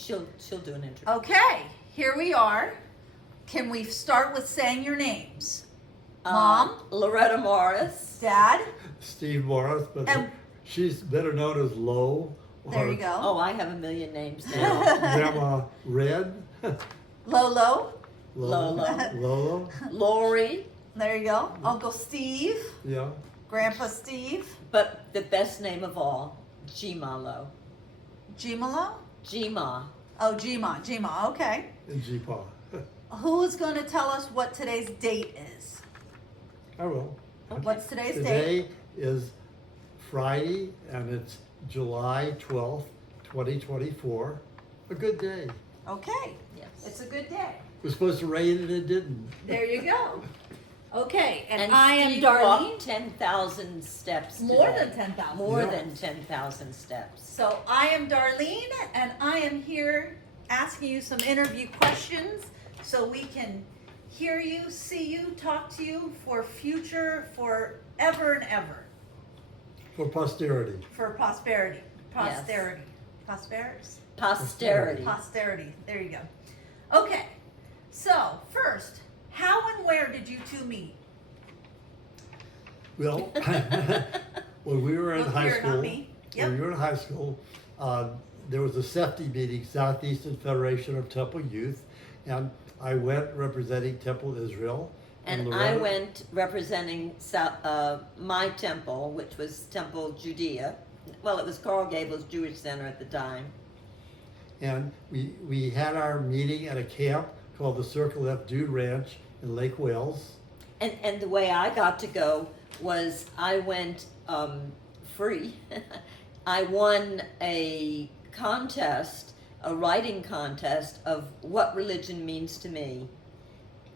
she'll do an introduction. Okay, here we are. Can we start with saying your names? Mom? Loretta Morris. Dad? Steve Morris, but And- she's better known as Lo. There or you go. Oh, I have a million names now. Grandma Red. Lolo? Lolo. Lolo. Lori. There you go. Uncle Steve? Yeah. Grandpa Steve? But the best name of all, Gmalo. Gimalo? Gma. Oh, Gma. Gma, okay. And G-Paw. Who's going to tell us what today's date is? I will. What's today's date? Today is Friday, and it's July 12th, 2024. A good day. Okay. Yes. It's a good day. It was supposed to rain, and it didn't. There you go. Okay, and, And I am Steve Darlene. walked 10,000 steps More today. than 10,000. More Yeah. than 10,000 steps. So I am Darlene, and I am here asking you some interview questions so we can hear you, see you, talk to you for future, forever and ever, For posterity. for prosperity. Yes. Posterity. Prosperity? Posterity. Posterity. There you go. Okay, so first, how and where did you two meet? Well, when we were in Look high here, not school, me. when Yep. we were in high school, there was a SEFTI meeting, Southeastern Federation of Temple Youth, and I went representing Temple Israel. And I Loretta- went representing my temple, which was Temple Judea. Well, it was Coral Gables Jewish Center at the time. And we had our meeting at a camp called the Circle F Dude Ranch in Lake Wales. And the way I got to go was I went free. I won a contest, a writing contest of what religion means to me.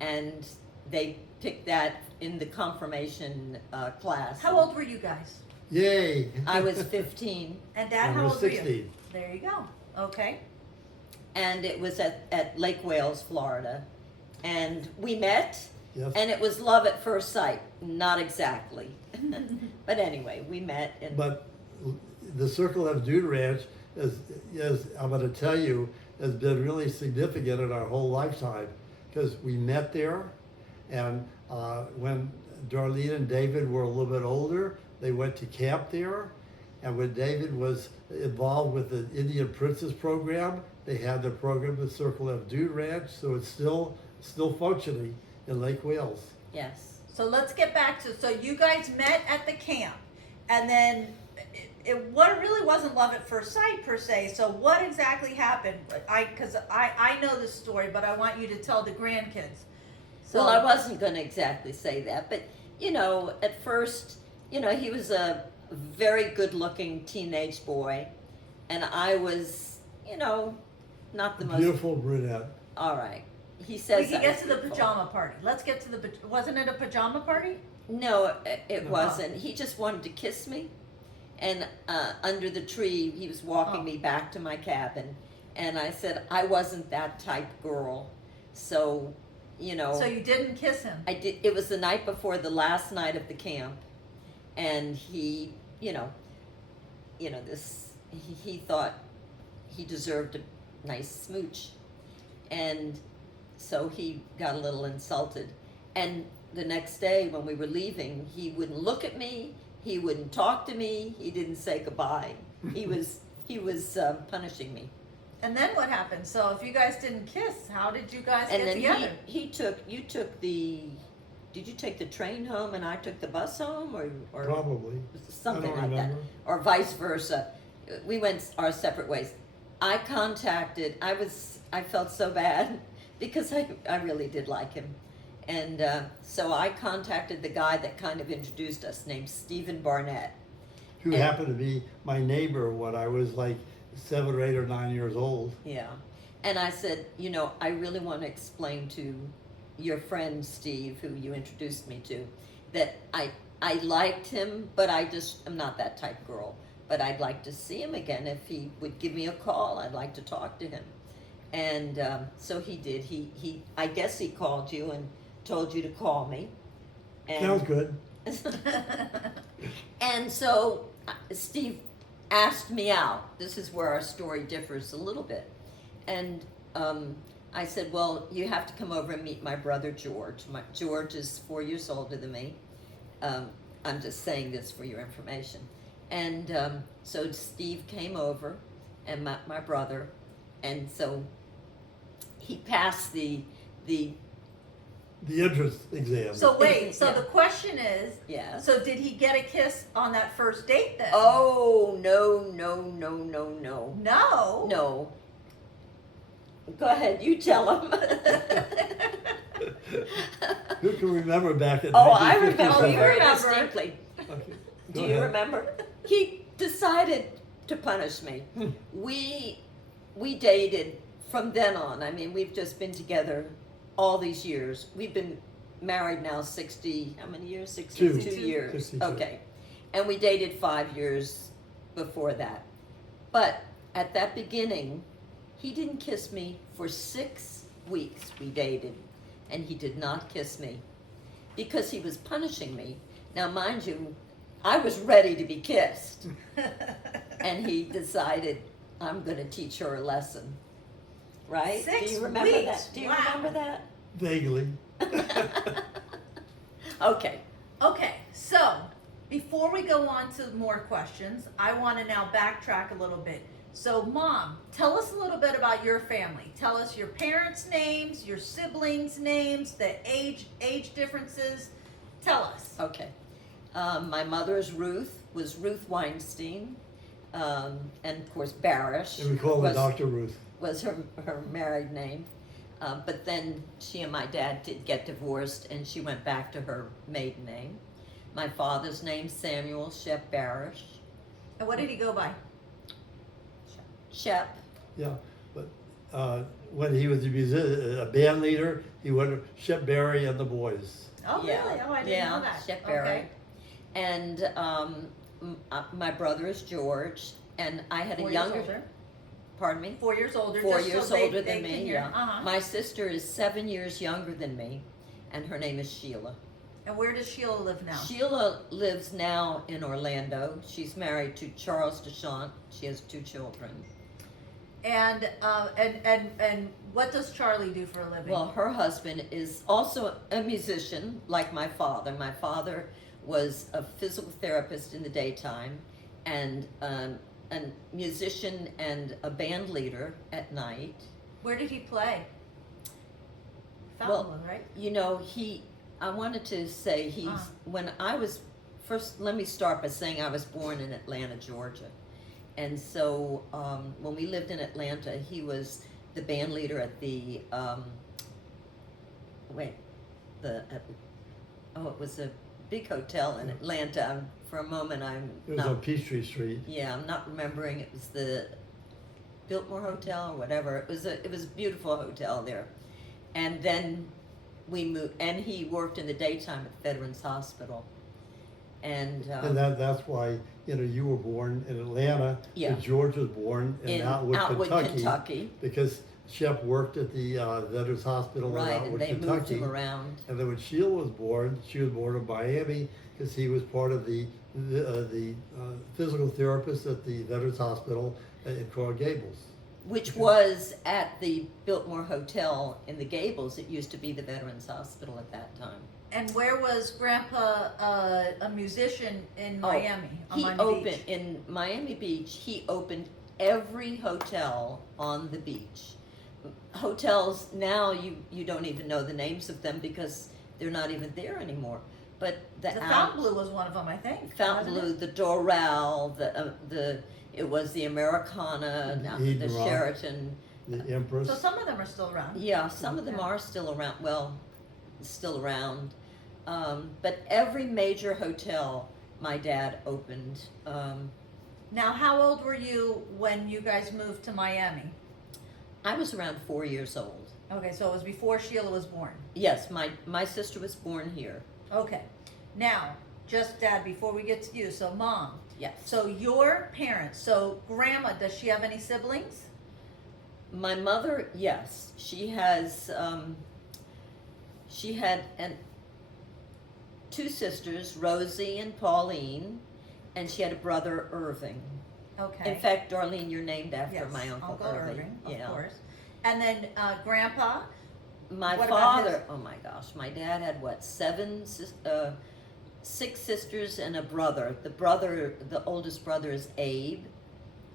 And they picked that in the confirmation class. How old were you guys? Yay! I was 15. And Dad, I how was old were you? 16. There you go. Okay. And it was at Lake Wales, Florida. And we met, Yes. and it was love at first sight. Not exactly. But anyway, we met. And But the Circle F Dude Ranch is I'm going to tell you, has been really significant in our whole lifetime because we met there, and when Darlene and David were a little bit older, they went to camp there, and when David was involved with the Indian Princess program, they had the program at Circle F Dude Ranch, so it's still functioning in Lake Wales. yes. So let's get back to, so you guys met at the camp, and then what really wasn't love at first sight per se. So what exactly happened? Because I know this story, but I want you to tell the grandkids. So, Well, I wasn't going to exactly say that, but at first, he was a very good-looking teenage boy, and I was, not the most. Beautiful brunette. All right, he says. we can I get was to the beautiful. pajama party. Let's get to the, wasn't it a pajama party? No, it No. wasn't. He just wanted to kiss me, and under the tree, he was walking Oh. me back to my cabin, and I said I wasn't that type girl, so. So you didn't kiss him. I did. It was the night before the last night of the camp, and he, he thought he deserved a nice smooch, and so he got a little insulted. And the next day when we were leaving, he wouldn't look at me. He wouldn't talk to me. He didn't say goodbye. He was punishing me. And then what happened? So if you guys didn't kiss, how did you guys And get then together? you took the, did you take the train home and I took the bus home, or Probably. something I don't like remember. that, or vice versa? We went our separate ways. I felt so bad because I really did like him, and so I contacted the guy that kind of introduced us, named Stephen Barnett. Who And- happened to be my neighbor when I was like 7 or 8 or 9 years old. Yeah. And I said, I really want to explain to your friend Steve, who you introduced me to, that I liked him, but I just am not that type girl. But I'd like to see him again. If he would give me a call, I'd like to talk to him. And so he did. I guess he called you and told you to call me. And Sounds good. And so Steve asked me out. This is where our story differs a little bit. and I said, well, you have to come over and meet my brother George. George is 4 years older than me. I'm just saying this for your information. And so Steve came over and my brother, and so he passed the entrance exam. So wait, so Yeah. the question is, yeah. so did he get a kiss on that first date then? Oh no. No. No. Go ahead, you tell him. Who can remember back in Oh, I 1957? remember you very remember. distinctly. Okay, Do go you ahead. remember? He decided to punish me. We dated from then on. I mean, we've just been together all these years. We've been married now 60, how many years? 62 Two. years. 62. Okay. And we dated 5 years before that. But at that beginning, he didn't kiss me for 6 weeks. We dated, and he did not kiss me because he was punishing me. Now, mind you, I was ready to be kissed, and he decided, I'm going to teach her a lesson. Right? 6 Do you remember weeks? that? Do you Wow. remember that? Vaguely. Okay. Okay, so before we go on to more questions, I want to now backtrack a little bit. So, Mom, tell us a little bit about your family. Tell us your parents' names, your siblings' names, the age differences. Tell us. Okay. My mother's was Ruth Weinstein, and of course Barish And we call her was, Dr. Ruth. was her married name. But then she and my dad did get divorced, and she went back to her maiden name. My father's name, Samuel Shep Barish. And what did he go by? Shep. Yeah, but when he was a band leader, he went Shep Berry and the Boys. Oh, Yeah. really? Oh, I didn't Yeah, know that. Shep Okay. Berry. And my brother is George, and I had 4 a years younger. older. Pardon me. 4 years older. 4 just years so they older than can me. hear. Yeah. Uh-huh. My sister is 7 years younger than me, and her name is Sheila. And where does Sheila live now? Sheila lives now in Orlando. She's married to Charles DeShant. She has 2 children. And what does Charlie do for a living? Well, her husband is also a musician, like my father. My father was a physical therapist in the daytime, and a musician and a band leader at night. Where did he play? Well, Fountainwood, right? You know, I wanted to say when I was, first let me start by saying I was born in Atlanta, Georgia. And so when we lived in Atlanta, he was the band leader at the, it was a big hotel in Atlanta. For a moment, It was on Peachtree Street. I'm not remembering. It was the Biltmore Hotel or whatever. It was a beautiful hotel there. And then we moved, and he worked in the daytime at Veterans Hospital. And That's why, you were born in Atlanta, Yeah. but George was born in Outwood, Kentucky, because Shep worked at the Veterans Hospital in right, and Outwood, they moved Kentucky. him around. And then when Sheila was born in Miami, because he was part of the physical therapist at the Veterans Hospital in Coral Gables. Which was at the Biltmore Hotel in the Gables. It used to be the Veterans Hospital at that time. And where was Grandpa a musician in Oh, Miami? On He Miami opened Beach? in Miami Beach. He opened every hotel on the beach. Hotels now you don't even know the names of them because they're not even there anymore. But The Fontainebleau was one of them, I think. Fontainebleau, wasn't the Doral, it was the Americana, The Eden the Rock. Sheraton. The it? Empress. So some of them are still around. Yeah, some of them Yeah. are still around. Well, still around. But every major hotel my dad opened. Now, how old were you when you guys moved to Miami? I was around 4 years old. Okay, so it was before Sheila was born. Yes, my sister was born here. Okay. Now, just Dad, before we get to you, so Mom, Yes. so your parents, so Grandma, does she have any siblings? My mother, yes, she had 2 sisters, Rosie and Pauline, and she had a brother, Irving. Okay. In fact, Darlene, you're named after Yes, my Uncle Irving. of Yeah. course. And then grandpa. My What about his- father, oh my gosh, my dad had what, 6 sisters and a brother. The oldest brother is Abe,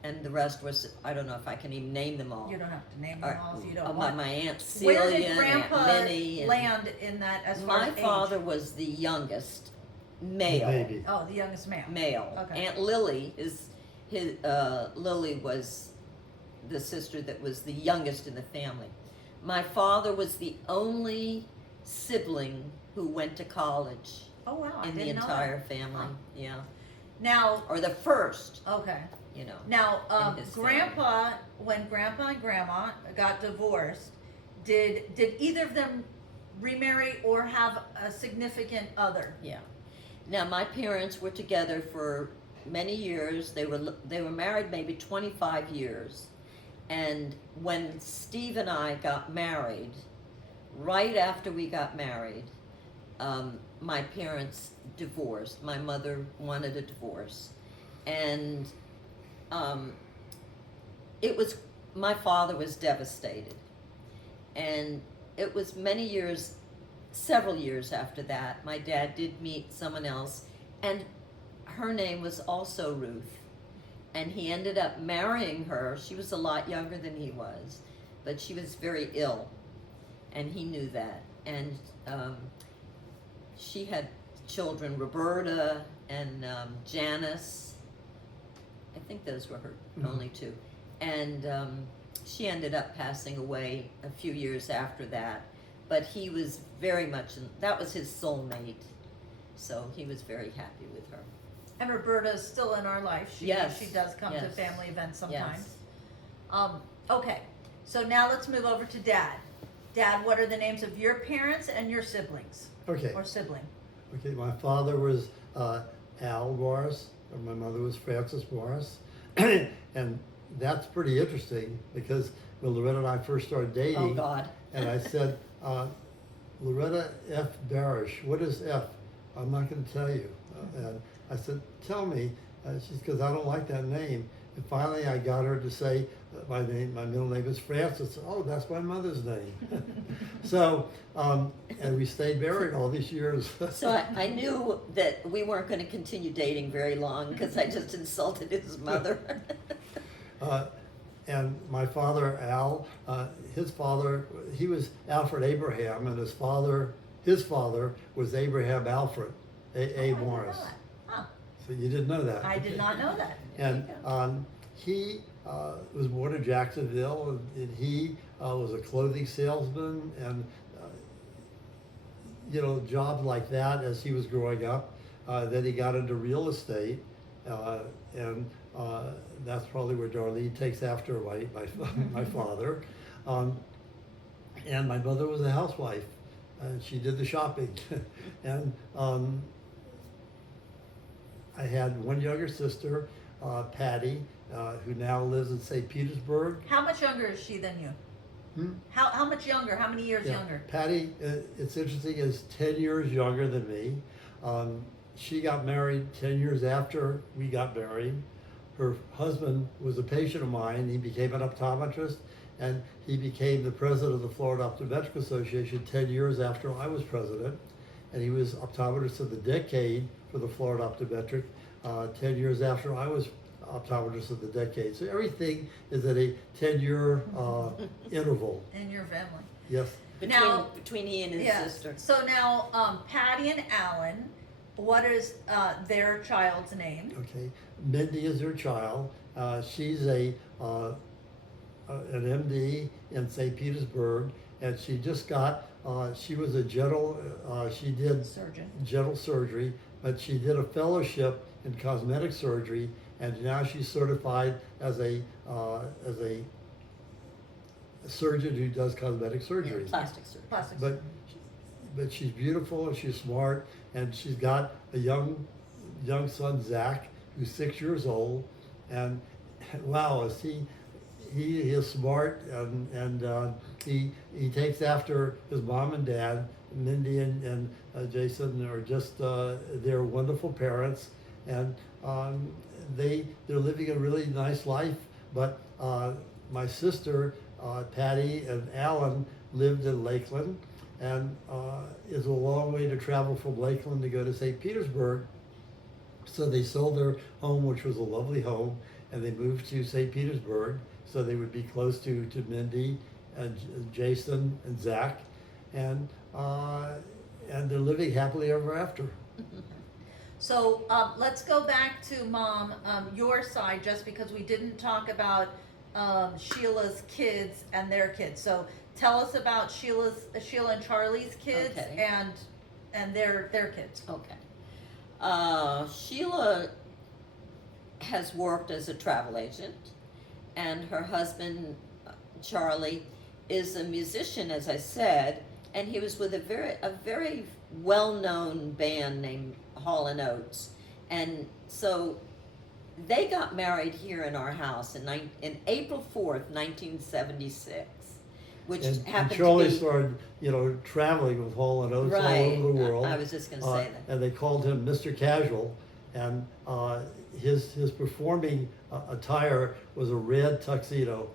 and the rest was, I don't know if I can even name them all. You don't have to name them all if you don't my, want. my Aunt Where Celia did and grandpa Aunt Minnie. And land in that as far my as age? father was the youngest male. Baby. Oh, the youngest male. Male. Okay. Aunt Lily Lily was the sister that was the youngest in the family. My father was the only sibling who went to college Oh wow, I in the didn't know entire family. Huh. Yeah. that. Now, Or the first, okay. you know. Now, In his grandpa, when grandpa and grandma got divorced, did either of them remarry or have a significant other? Yeah. Now my parents were together for many years. They were married maybe 25 years. And when Steve and I got married, right after we got married, my parents divorced. My mother wanted a divorce. And my father was devastated. And it was several years after that, my dad did meet someone else, and her name was also Ruth. And he ended up marrying her. She was a lot younger than he was, but she was very ill, and he knew that. And she had children, Roberta and Janice. I think those were her only two. And she ended up passing away a few years after that. But he was very much, that was his soulmate. So he was very happy with her. And Roberta is still in our life. Yes, She does come to yes, family events sometimes. Yes. Okay, so now let's move over to Dad. Dad, what are the names of your parents and your siblings? Okay. Or sibling? Okay, my father was Al Morris, and my mother was Frances Morris. And that's pretty interesting because when Loretta and I first started dating, Oh, God. and I said, Loretta F. Barish, what is F? I'm not going to tell you. And I said, tell me. She says, I don't like that name. And finally I got her to say, my middle name is Frances. Oh, that's my mother's name. So, and we stayed married all these years. So I knew that we weren't going to continue dating very long because I just insulted his mother. And my father, Al, his father, he was Alfred Abraham, and his father was Abraham Alfred, A. Oh, I didn't know Morris. that. Huh. So you didn't know that. I did not know that. And he was born in Jacksonville, and he was a clothing salesman, and jobs like that as he was growing up. Then he got into real estate, and that's probably where Darlene takes after my father. And my mother was a housewife, and she did the shopping. And I had one younger sister, Patty, who now lives in St. Petersburg. How much younger is she than you? How much younger? How many years younger? Patty, it's interesting, is 10 years younger than me. She got married 10 years after we got married. Her husband was a patient of mine. He became an optometrist, and he became the president of the Florida Optometric Association 10 years after I was president. And he was optometrist of the decade for the Florida Optometric 10 years after I was optometrist of the decade. So everything is at a 10-year interval. In your family? Yes. Between he and his Yes. sister. So now, Patty and Alan, what is their child's name? Okay, Mindy is her child. She's an MD in St. Petersburg, and she just got. She was a she did Surgeon. general surgery, but she did a fellowship in cosmetic surgery, and now she's certified as a surgeon who does cosmetic surgery. Plastic surgery. Plastic But she's beautiful and she's smart, and she's got a young son, Zach, who's 6 years old, and wow, is he is smart, and he takes after his mom and dad. Mindy and Jason are just they're wonderful parents, and they're living a really nice life. But my sister Patty and Alan lived in Lakeland, and it's a long way to travel from Lakeland to go to St. Petersburg. So they sold their home, which was a lovely home, and they moved to St. Petersburg so they would be close to Mindy and Jason and Zach, and they're living happily ever after. So let's go back to Mom, your side, just because we didn't talk about Sheila's kids and their kids. So tell us about Sheila and Charlie's kids Okay. and their kids. Okay. Sheila has worked as a travel agent, and her husband, Charlie, is a musician, as I said, and he was with a very well-known band named Hall and Oates. And so they got married here in our house in April 4th, 1976, which And happened Charlie to be... started, traveling with Hall and Oates all Right. over the world. I was just going to say that. And they called him Mr. Casual, and his performing attire was a red tuxedo,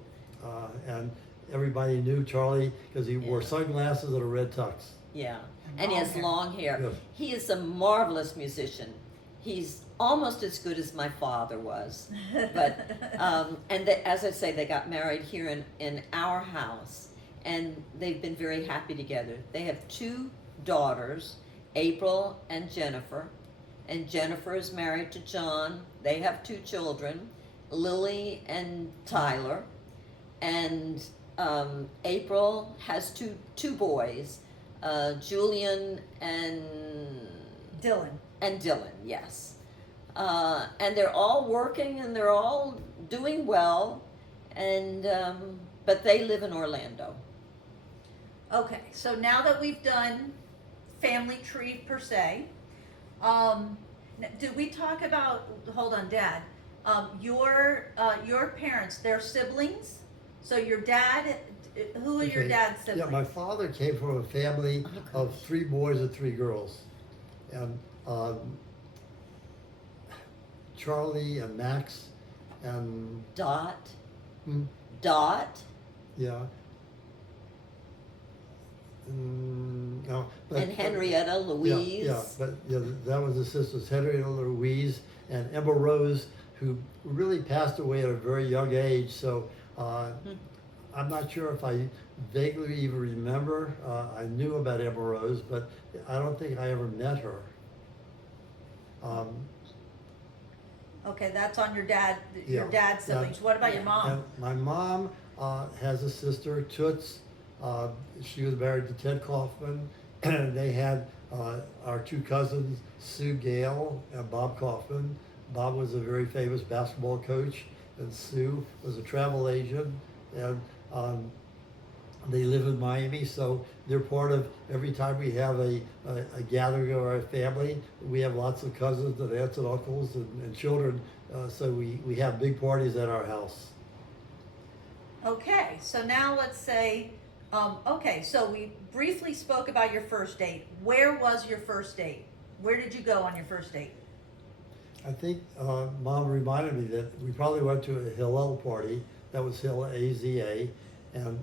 and everybody knew Charlie because he wore Yeah. sunglasses and a red tux. Yeah, and he has Okay. long hair. Yes. He is a marvelous musician. He's almost as good as my father was. But as I say, they got married here in our house, and they've been very happy together. They have 2 daughters, April and Jennifer. And Jennifer is married to John. They have 2 children, Lily and Tyler. And April has two boys, Julian and Dylan. yes. And they're all working and they're all doing well, and but they live in Orlando. Okay, so now that we've done family tree per se, did we talk about, hold on, Dad, your parents, their siblings? So your dad, who are your Okay. dad's Yeah, siblings? my father came from a family of 3 boys and 3 girls, and Charlie and Max and Dot, Hmm. Dot, yeah. No, but, and Henrietta Louise. That was the sisters Henrietta Louise and Emma Rose, who really passed away at a very young age. So I'm not sure if I vaguely even remember. I knew about Emma Rose, but I don't think I ever met her. Okay, that's on your dad, your Yeah, dad's siblings. What about your mom? And my mom has a sister, Toots. She was married to Ted Kaufman, and they had our 2 cousins, Sue Gale and Bob Kaufman. Bob was a very famous basketball coach, and Sue was a travel agent, and they live in Miami, so they're part of, every time we have a gathering of our family, we have lots of cousins and aunts and uncles and children, so we have big parties at our house. Okay, so now let's say, okay, so we briefly spoke about your first date. Where was your first date? Where did you go on your first date? I think Mom reminded me that we probably went to a Hillel party. That was Hillel AZA, and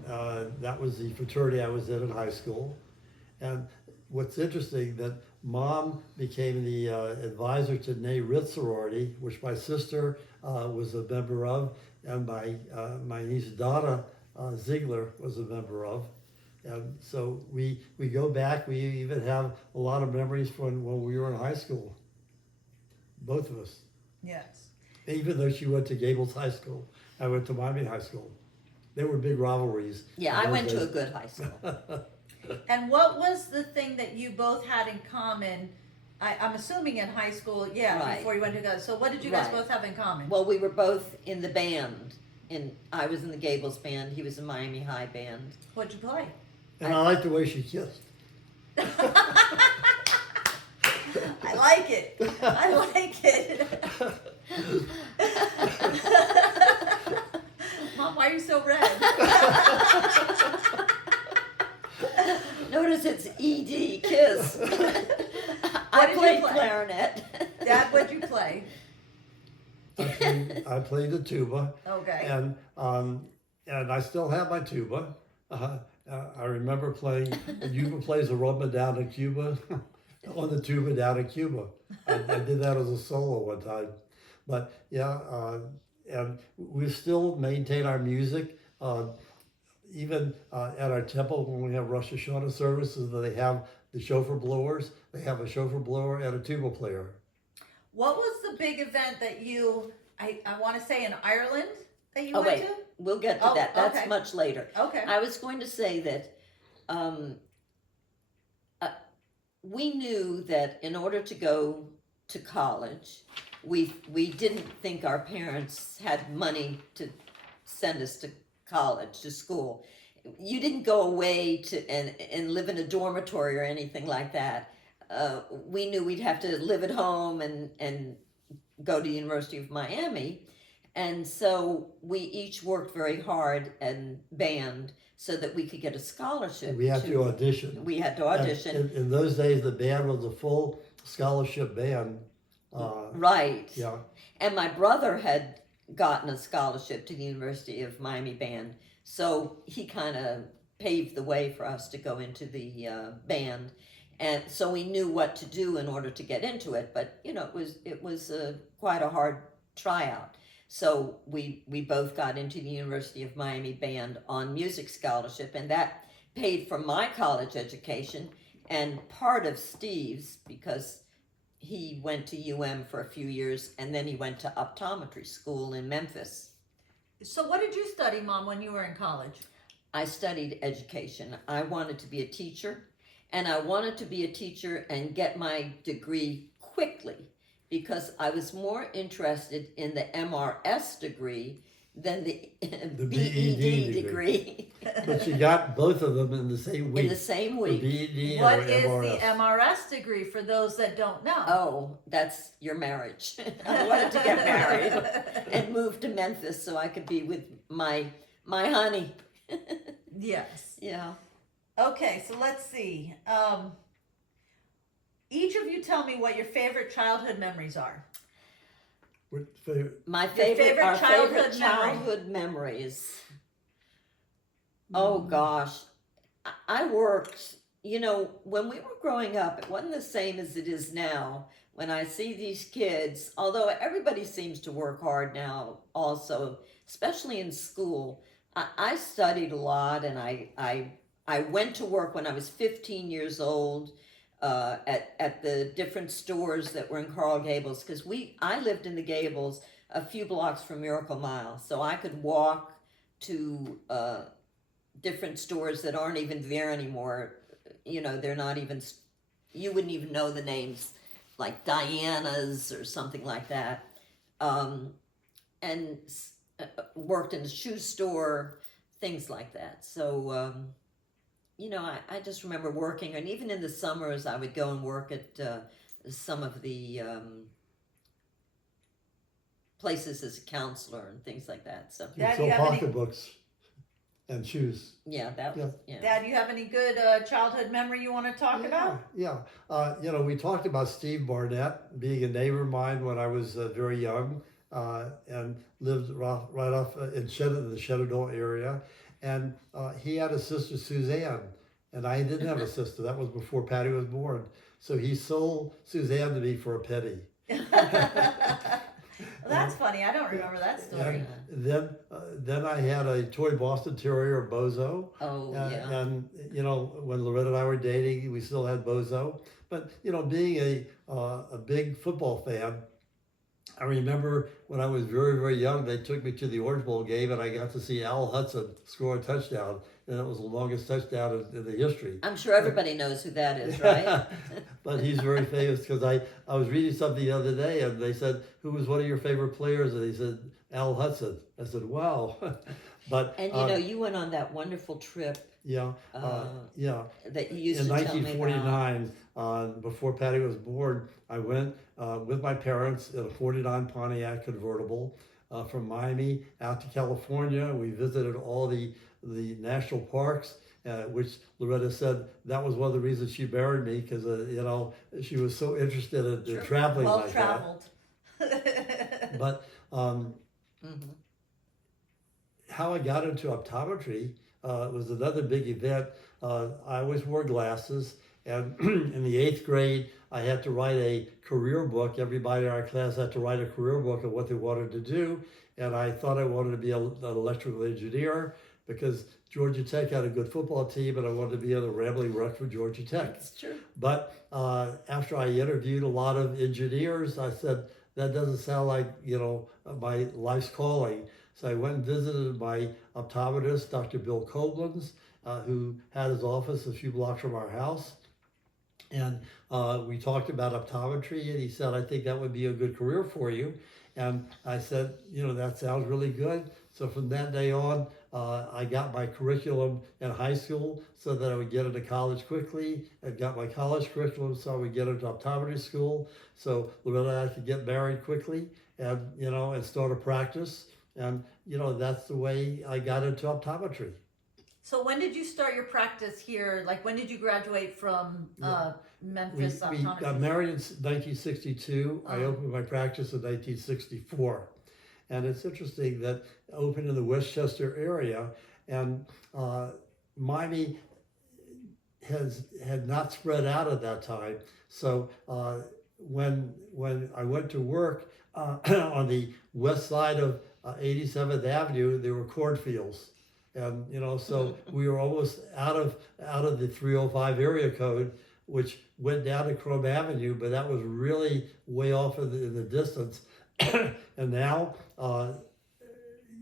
that was the fraternity I was in high school. And what's interesting, that Mom became the advisor to Nay Ritz sorority, which my sister was a member of, and my niece Donna Ziegler was a member of. And so we go back. We even have a lot of memories from when we were in high school. Both of us. Yes. Even though she went to Gables High School, I went to Miami High School. There were big rivalries. Yeah, in I those went to a days. good high school. And what was the thing that you both had in common? I'm assuming in high school, yeah, Right. before you went to go. So what did you guys Right. both have in common? Well, we were both in the band. I was in the Gables band. He was in Miami High band. What'd you play? And I like the way she kissed. I like it. I like it. Mom, why are you so red? Notice it's ED, kiss. What I did you played play? clarinet. Dad, what'd you play? I played the tuba, Okay. and and I still have my tuba. I remember playing, Yuba plays a rumba down in Cuba, on the tuba down in Cuba. I did that as a solo one time. But yeah, and we still maintain our music. Even at our temple, when we have Rosh Hashanah services, they have the shofar blowers. They have a shofar blower and a tuba player. What was the big event that you, I want to say in Ireland that you Oh, went wait, we'll get to Oh, that. That's okay. much later. to? Okay. I was going to say that um, we knew that in order to go to college, we didn't think our parents had money to send us to college, to school. You didn't go away to and live in a dormitory or anything like that. We knew we'd have to live at home and go to the University of Miami. And so we each worked very hard and band so that we could get a scholarship. We had to audition. We had to And audition. in those days, the band was a full scholarship band. Right. Yeah. And my brother had gotten a scholarship to the University of Miami Band. So he kind of paved the way for us to go into the band. And so we knew what to do in order to get into it. But, you know, it was quite a hard tryout. So we both got into the University of Miami Band on music scholarship, and that paid for my college education and part of Steve's, because he went to UM for a few years and then he went to optometry school in Memphis. So what did you study, Mom, when you were in college? I studied education. I wanted to be a teacher, and I wanted to be a teacher and get my degree quickly, because I was more interested in the MRS degree than the BED degree. But you got both of them in the same week. In the same The week. BED What or is MRS. the MRS degree for those that don't know? Oh, that's your marriage. I wanted to get married and move to Memphis so I could be with my honey. Yes. Yeah. Okay, so let's see. Each of you tell me what your favorite childhood memories are. What favorite? My Your favorite, favorite our childhood favorite childhood memories. Oh gosh, I worked. You know, when we were growing up, it wasn't the same as it is now. When I see these kids, although everybody seems to work hard now, also, especially in school. I studied a lot, and I went to work when I was 15 years old. At the different stores that were in Coral Gables, because I lived in the Gables a few blocks from Miracle Mile, so I could walk to different stores that aren't even there anymore. You know, they're not even, you wouldn't even know the names, like Diana's or something like that. And worked in a shoe store, things like that. So you know, I just remember working, and even in the summers, I would go and work at some of the places as a counselor and things like that. So, Dad, You sold you have any- pocketbooks and shoes. yeah, that was, yeah. Dad, you have any good childhood memory you want to talk about? Yeah. You know, we talked about Steve Barnett being a neighbor of mine when I was very young, and lived right off in the Shenandoah area. And he had a sister, Suzanne, and I didn't have a sister. That was before Patty was born. So he sold Suzanne to me for a penny. That's funny. I don't remember that story. And then I had a toy Boston Terrier, Bozo. Oh, yeah. And you know, when Loretta and I were dating, we still had Bozo. But you know, being a big football fan, I remember when I was very, very young, they took me to the Orange Bowl game, and I got to see Al Hudson score a touchdown, and it was the longest touchdown in the history. I'm sure everybody knows who that is, right? But he's very famous, because I was reading something the other day, and they said, who was one of your favorite players? And he said, Al Hudson. I said, wow. But And you know, you went on that wonderful trip yeah, yeah. that you used In to tell me about. 1949, before Patty was born, I went with my parents in a 49 Pontiac convertible from Miami out to California. We visited all the national parks, which Loretta said that was one of the reasons she married me, because you know, she was so interested in traveling Well like traveled. that. But Mhm. how I got into optometry was another big event. I always wore glasses, and in the 8th grade, I had to write a career book. Everybody in our class had to write a career book of what they wanted to do, and I thought I wanted to be an electrical engineer because Georgia Tech had a good football team, and I wanted to be on the Rambling Wreck for Georgia Tech. That's true. But after I interviewed a lot of engineers, I said, that doesn't sound like, my life's calling. So I went and visited my optometrist, Dr. Bill Koblenz, who had his office a few blocks from our house. And we talked about optometry, and he said, I think that would be a good career for you. And I said, that sounds really good. So from that day on, I got my curriculum in high school so that I would get into college quickly, and got my college curriculum so I would get into optometry school. So Loretta and I could get married quickly and, and start a practice. And, that's the way I got into optometry. So when did you start your practice here? Like, when did you graduate from Memphis We Optometry? got married in 1962. I opened my practice in 1964. And it's interesting that I opened in the Westchester area, and Miami had not spread out at that time. So when I went to work on the west side of 87th Avenue, there were cornfields. And so we were almost out of the 305 area code, which went down to Chrome Avenue, but that was really way off in the distance. And now,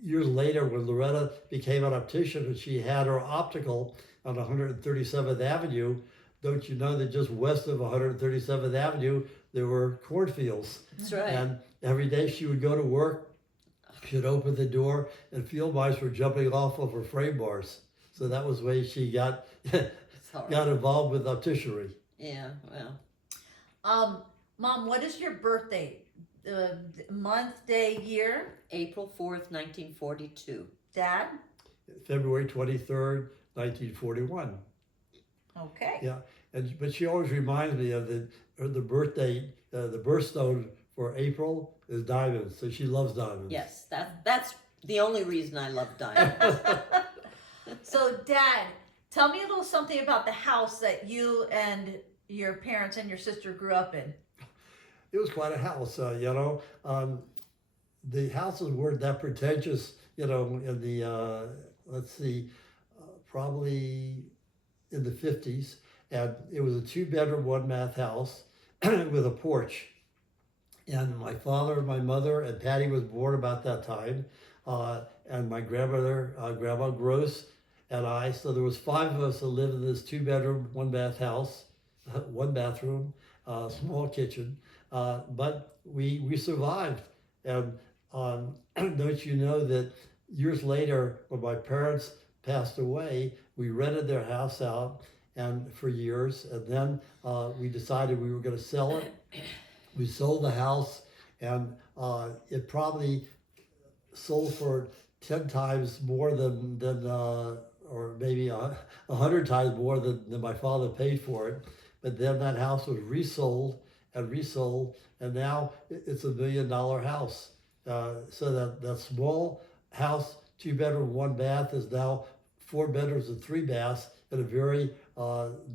years later, when Loretta became an optician and she had her optical on 137th Avenue, don't you know that just west of 137th Avenue there were cornfields? That's right. And every day she would go to work. She'd open the door, and field mice were jumping off of her frame bars. So that was the way she got involved with opticianry. Yeah, well. Mom, what is your birthday? Month, day, year? April 4th, 1942. Dad? February 23rd, 1941. Okay. Yeah, but she always reminds me of the birthday, the birthstone for April is diamonds, so she loves diamonds. Yes, that's the only reason I love diamonds. So, Dad, tell me a little something about the house that you and your parents and your sister grew up in. It was quite a house, the houses weren't that pretentious, in the, probably in the 50s. And it was a 2-bedroom, 1-bath house with a porch. And my father and my mother, and Patty was born about that time, and my grandmother, Grandma Gross, and I. So there was 5 of us that lived in this 2-bedroom, 1-bath house, 1 bathroom, small kitchen. But we survived. And don't you know that years later, when my parents passed away, we rented their house out and for years, and then we decided we were going to sell it. We sold the house, and it probably sold for 10 times more than or maybe 100 times more than my father paid for it. But then that house was resold, and now it's $1 million house. So that small house, 2-bedroom, 1 bath, is now 4 bedrooms and 3 baths in a very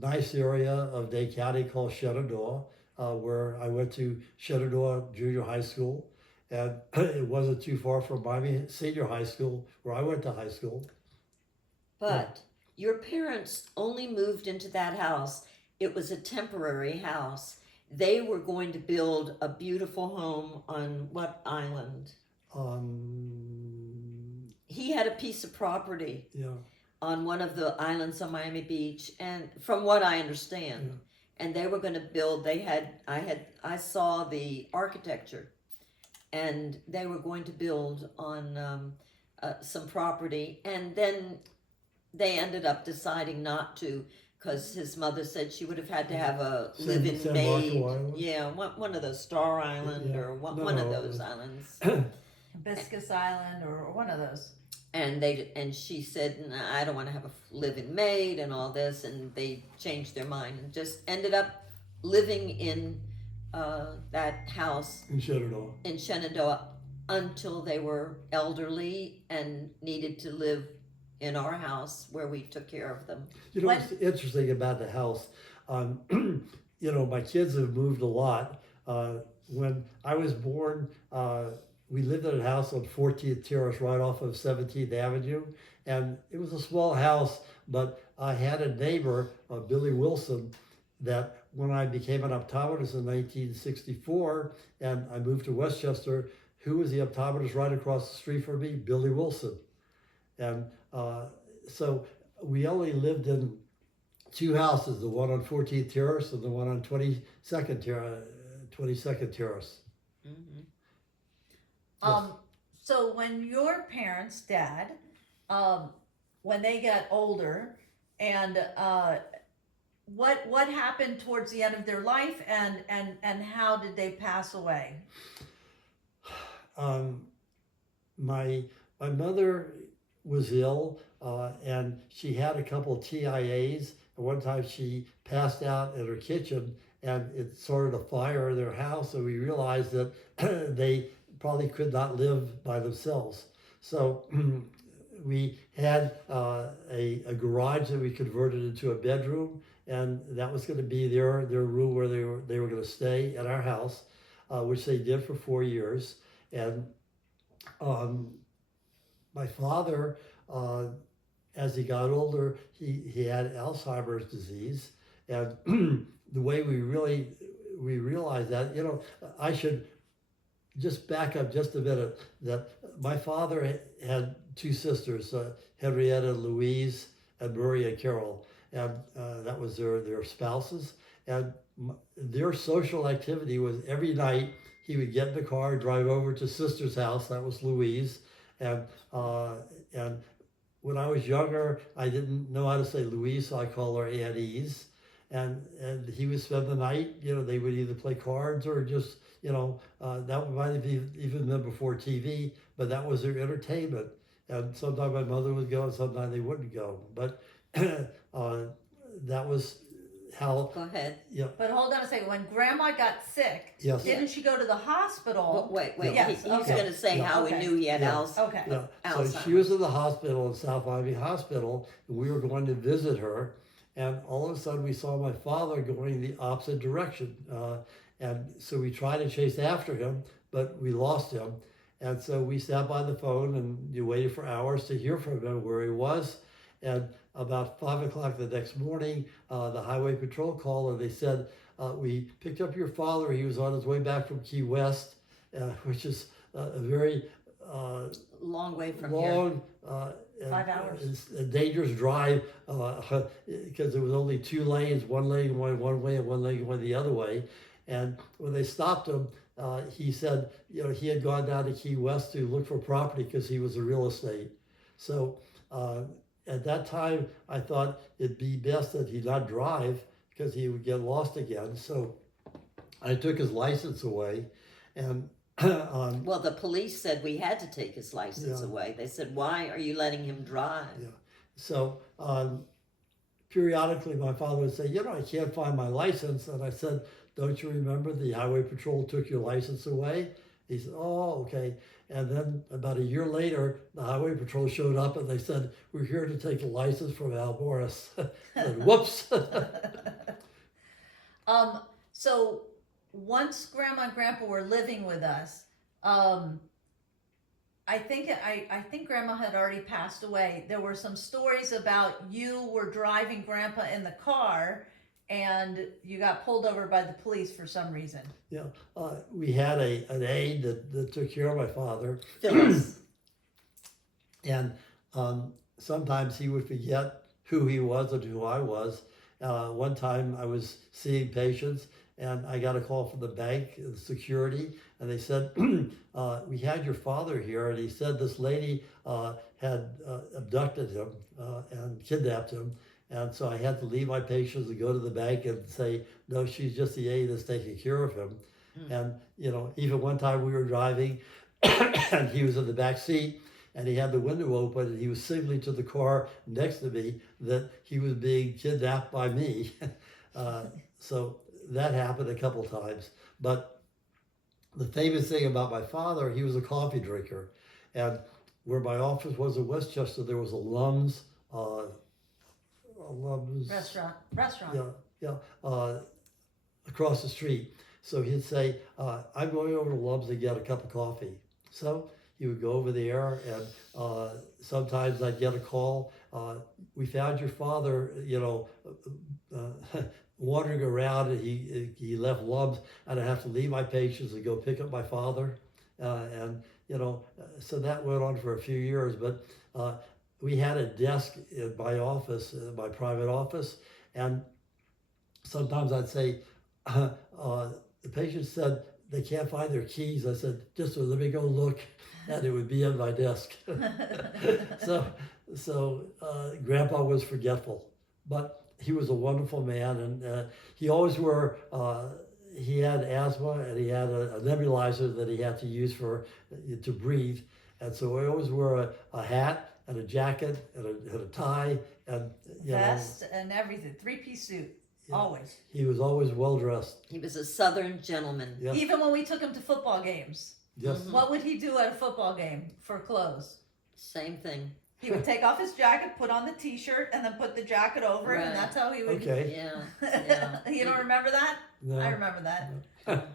nice area of Dade County called Shenandoah, where I went to Shenandoah Junior High School, and it wasn't too far from Miami Senior High School, where I went to high school. But your parents only moved into that house. It was a temporary house. They were going to build a beautiful home on what island? He had a piece of property on one of the islands on Miami Beach, and from what I understand, and they were going to build. I saw the architecture, and they were going to build on some property, and then they ended up deciding not to, because his mother said she would have had to have a live-in San maid. Marco Island? Yeah, one of those, Star Island or one of those islands. Hibiscus Island or one of those. And she said, "Nah, I don't want to have a live-in maid and all this," and they changed their mind and just ended up living in that house In Shenandoah. in Shenandoah until they were elderly and needed to live in our house where we took care of them. You know When- what's interesting about the house? You know, my kids have moved a lot. When I was born, we lived in a house on 14th Terrace right off of 17th Avenue. And it was a small house, but I had a neighbor, Billy Wilson, that when I became an optometrist in 1964 and I moved to Westchester, who was the optometrist right across the street from me? Billy Wilson. And so we only lived in two houses, the one on 14th Terrace and the one on 22nd Terrace. Mm-hmm. So when your parents, Dad, when they got older, and what happened towards the end of their life, and how did they pass away? My mother was ill, and she had a couple of TIAs. And one time she passed out in her kitchen, and it started a fire in their house, and we realized that they probably could not live by themselves. So we had a garage that we converted into a bedroom, and that was going to be their room where they were going to stay at our house, which they did for 4 years. And my father, as he got older, he had Alzheimer's disease, and the way we realized that, you know, I should just back up just a minute. That my father had two sisters, Henrietta Louise and Maria Carol, and that was their spouses, and their social activity was every night he would get in the car, drive over to sister's house, that was Louise, and when I was younger, I didn't know how to say Louise, so I call her Aunt Ease. And he would spend the night, you know, they would either play cards or just, you know, that might have even been before TV, but that was their entertainment. And sometimes my mother would go and sometimes they wouldn't go. But that was how. Go ahead. Yeah. But hold on a second. When Grandma got sick, Yes. didn't she go to the hospital? Wait. Yes, He's okay. going to say Yeah. how Okay. we knew he had Yeah. Alzheimer's. Okay. Yeah. So Alzheimer's. she was in the hospital in South Miami Hospital, and we were going to visit her. And all of a sudden, we saw my father going the opposite direction. And so we tried to chase after him, but we lost him. And so we sat by the phone and you waited for hours to hear from him where he was. And about 5 o'clock the next morning, the highway patrol called and they said, we picked up your father. He was on his way back from Key West, which is a very Long way from here. long, 5 hours. It's a dangerous drive because there was only two lanes, one lane went one way and one lane went the other way. And when they stopped him, he said, you know, he had gone down to Key West to look for property because he was a real estate. So at that time, I thought it'd be best that he not drive because he would get lost again. So I took his license away, and Well, the police said we had to take his license Yeah. away. They said, "Why are you letting him drive?" Yeah. So periodically, my father would say, you know, I can't find my license. And I said, don't you remember the highway patrol took your license away? He said, oh, okay. And then about a year later, the highway patrol showed up and they said, we're here to take the license from Al Morris. I said, whoops. So once Grandma and Grandpa were living with us, I think Grandma had already passed away. There were some stories about you were driving Grandpa in the car and you got pulled over by the police for some reason. Yeah, we had an aide that took care of my father. Phyllis. And sometimes he would forget who he was and who I was. One time I was seeing patients and I got a call from the bank, security, and they said, we had your father here, and he said this lady had abducted him and kidnapped him. And so I had to leave my patients and go to the bank and say, no, she's just the aide that's taking care of him. And, you know, even one time we were driving and he was in the back seat and he had the window open and he was signaling to the car next to me that he was being kidnapped by me. So that happened a couple times. But the famous thing about my father, he was a coffee drinker. And where my office was in Westchester, there was a Lum's Restaurant. yeah, yeah, across the street. So he'd say, I'm going over to Love's to get a cup of coffee. So he would go over there, and sometimes I'd get a call. We found your father, wandering around, and he left Love's, and I have to leave my patients and go pick up my father. So that went on for a few years, but we had a desk in my office, my private office, and sometimes I'd say, the patient said they can't find their keys. I said, just let me go look, and it would be on my desk. So Grandpa was forgetful, but he was a wonderful man, and he always wore. He had asthma, and he had a nebulizer that he had to use to breathe, and so he always wore a hat and a jacket and a tie and Vest and everything. 3-piece suit. Yeah. Always. He was always well dressed. He was a Southern gentleman. Yeah. Even when we took him to football games. Yes. Mhm. What would he do at a football game for clothes? Same thing. He would take off his jacket, put on the t-shirt, and then put the jacket over it, and Right. that's how he would. Okay. Yeah, yeah. You don't remember that? No. I remember that.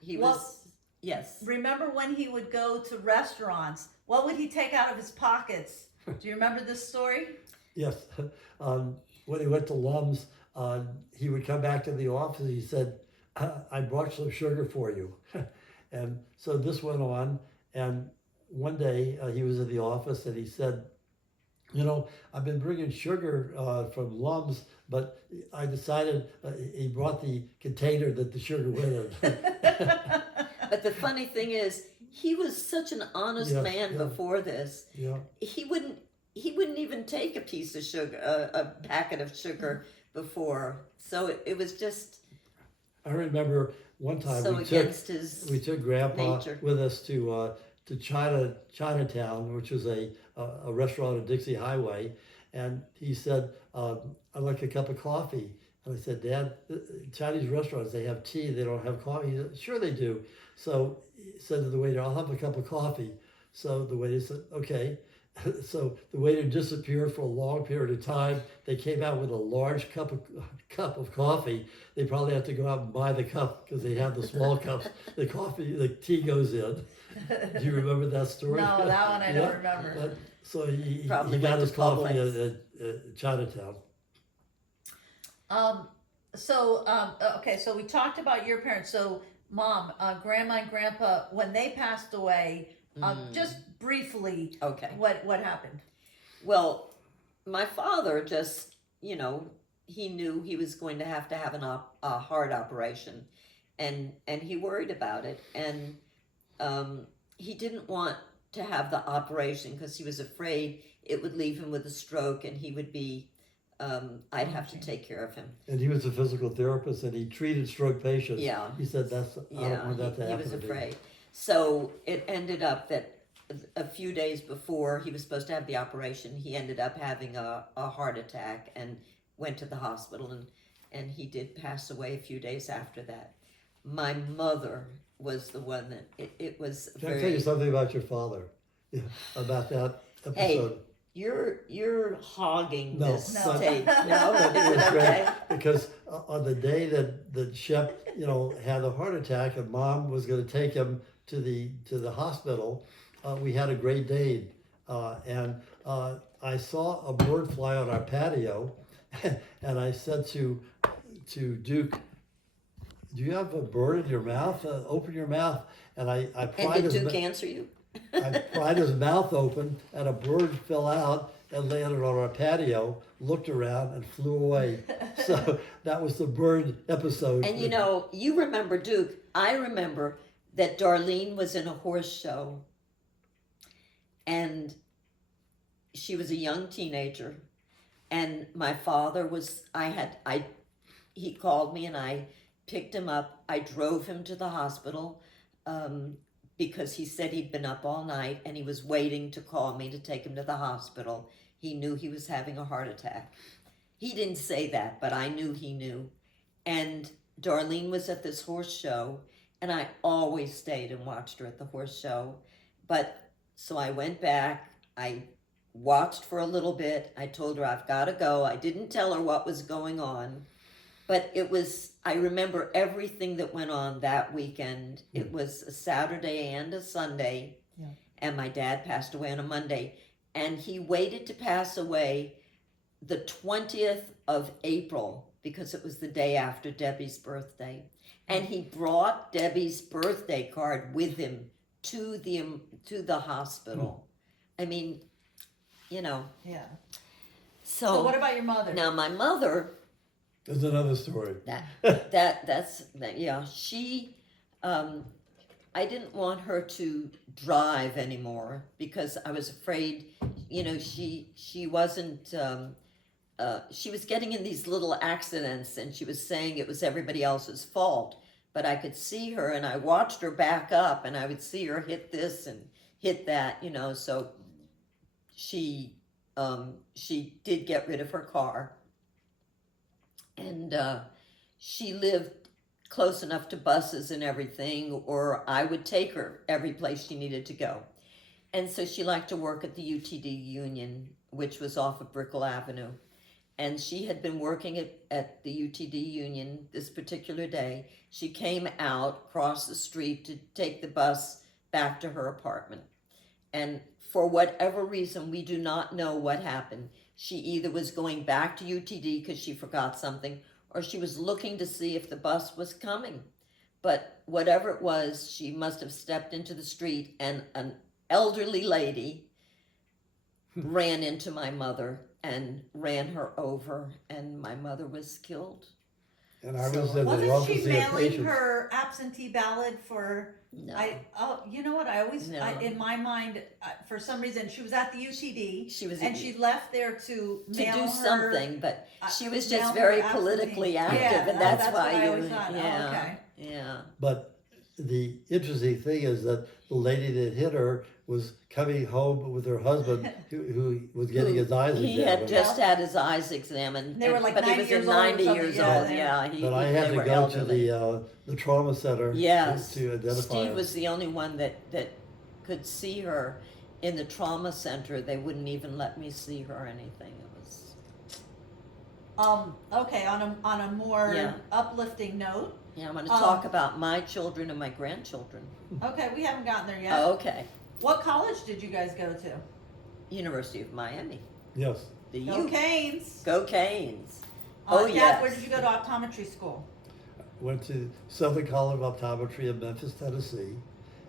He Well- was, yes. Remember when he would go to restaurants? What would he take out of his pockets? Do you remember this story? Yes. When he went to Lum's, he would come back to the office. He said, I brought some sugar for you. And so this went on. And one day he was in the office, and he said, I've been bringing sugar from Lum's, but I decided he brought the container that the sugar went in. But the funny thing is, he was such an honest Yes, man yeah. before this. Yeah. He wouldn't even take a piece of sugar, a packet of sugar before. So it was just I remember one time so we took against his Grandpa nature. with us to Chinatown, which was a restaurant on Dixie Highway, and he said, "I'd like a cup of coffee." And I said, "Dad, Chinese restaurants, they have tea, they don't have coffee." He said, "Sure they do." So he said to the waiter, "I'll have a cup of coffee." So the waiter said, "Okay." So the waiter disappeared for a long period of time. They came out with a large cup of coffee. They probably had to go out and buy the cup because they have the small cups. The tea goes in. Do you remember that story? No, that one I Yeah. don't remember. So he Probably got went his to coffee Publix. at Chinatown. Okay, so we talked about your parents. So Mom, Grandma and Grandpa, when they passed away, just briefly, Okay. what happened? Well, my father just, he knew he was going to have a heart operation, and he worried about it, and he didn't want to have the operation because he was afraid it would leave him with a stroke, and he would be, I'd have to take care of him. And he was a physical therapist, and he treated stroke patients. Yeah. He said, I don't want that to he happen was to me." afraid. So it ended up that a few days before he was supposed to have the operation, he ended up having a heart attack and went to the hospital, and he did pass away a few days after that. My mother was the one that it was Can I very. tell you something about your father? Yeah, about that Hey, episode. you're hogging No, this No. tape. But No, it is was it great okay? because on the day that Shep, had a heart attack and Mom was going to take him to the hospital, we had a great day, and I saw a bird fly on our patio, and I said to Duke, "Do you have a bird in your mouth? Open your mouth." And I And pried did his Duke ma- answer you? I pried his mouth open, and a bird fell out and landed on our patio, looked around, and flew away. So that was the bird episode. And you remember Duke. I remember that Darlene was in a horse show, and she was a young teenager, and my father was. He called me, and I picked him up. I drove him to the hospital. Because he said he'd been up all night and he was waiting to call me to take him to the hospital. He knew he was having a heart attack. He didn't say that, but I knew he knew. And Darlene was at this horse show, and I always stayed and watched her at the horse show. But so I went back. I watched for a little bit. I told her I've got to go. I didn't tell her what was going on, but I remember everything that went on that weekend. It was a Saturday and a Sunday, and my dad passed away on a Monday, and he waited to pass away the 20th of April because it was the day after Debbie's birthday. And he brought Debbie's birthday card with him to the hospital. I mean, you know. Yeah. So what about your mother? now my mother, There's another story. she I didn't want her to drive anymore because I was afraid, she wasn't she was getting in these little accidents and she was saying it was everybody else's fault. But I could see her and I watched her back up and I would see her hit this and hit that, so she did get rid of her car. And she lived close enough to buses and everything, or I would take her every place she needed to go. And so she liked to work at the UTD Union, which was off of Brickell Avenue. And she had been working at the UTD Union this particular day. She came out, across the street to take the bus back to her apartment. And for whatever reason, we do not know what happened. She either was going back to UTD because she forgot something, or she was looking to see if the bus was coming. But whatever it was, she must have stepped into the street and an elderly lady ran into my mother and ran her over, and my mother was killed. And I was So- in the Wasn't office she of mailing patients. her absentee ballot for? No. You know what? I always, No. in my mind, for some reason, she was at the UTD She was and she left there to to mail do her, something, but she was mail just her very absentee. politically active, Yeah, and that's that's why what I you, always thought. Oh, okay. yeah. But the interesting thing is that the lady that hit her was coming home with her husband who was getting his eyes He had examined. just had his eyes examined. They were like but he 90 was years 90 old or years something. old. Yeah, But I had they to were go elderly. to the trauma center Yes, to identify Steve her. was the only one that could see her in the trauma center. They wouldn't even let me see her or anything. It was Okay, on a more Yeah. uplifting note. I'm going to talk about my children and my grandchildren. Okay, we haven't gotten there yet. Okay, What college did you guys go to? University of Miami. Yes. The Go U. Canes. Go Canes. Oh, Dad, yes. where did you go to optometry school? Went to Southern College of Optometry in Memphis, Tennessee.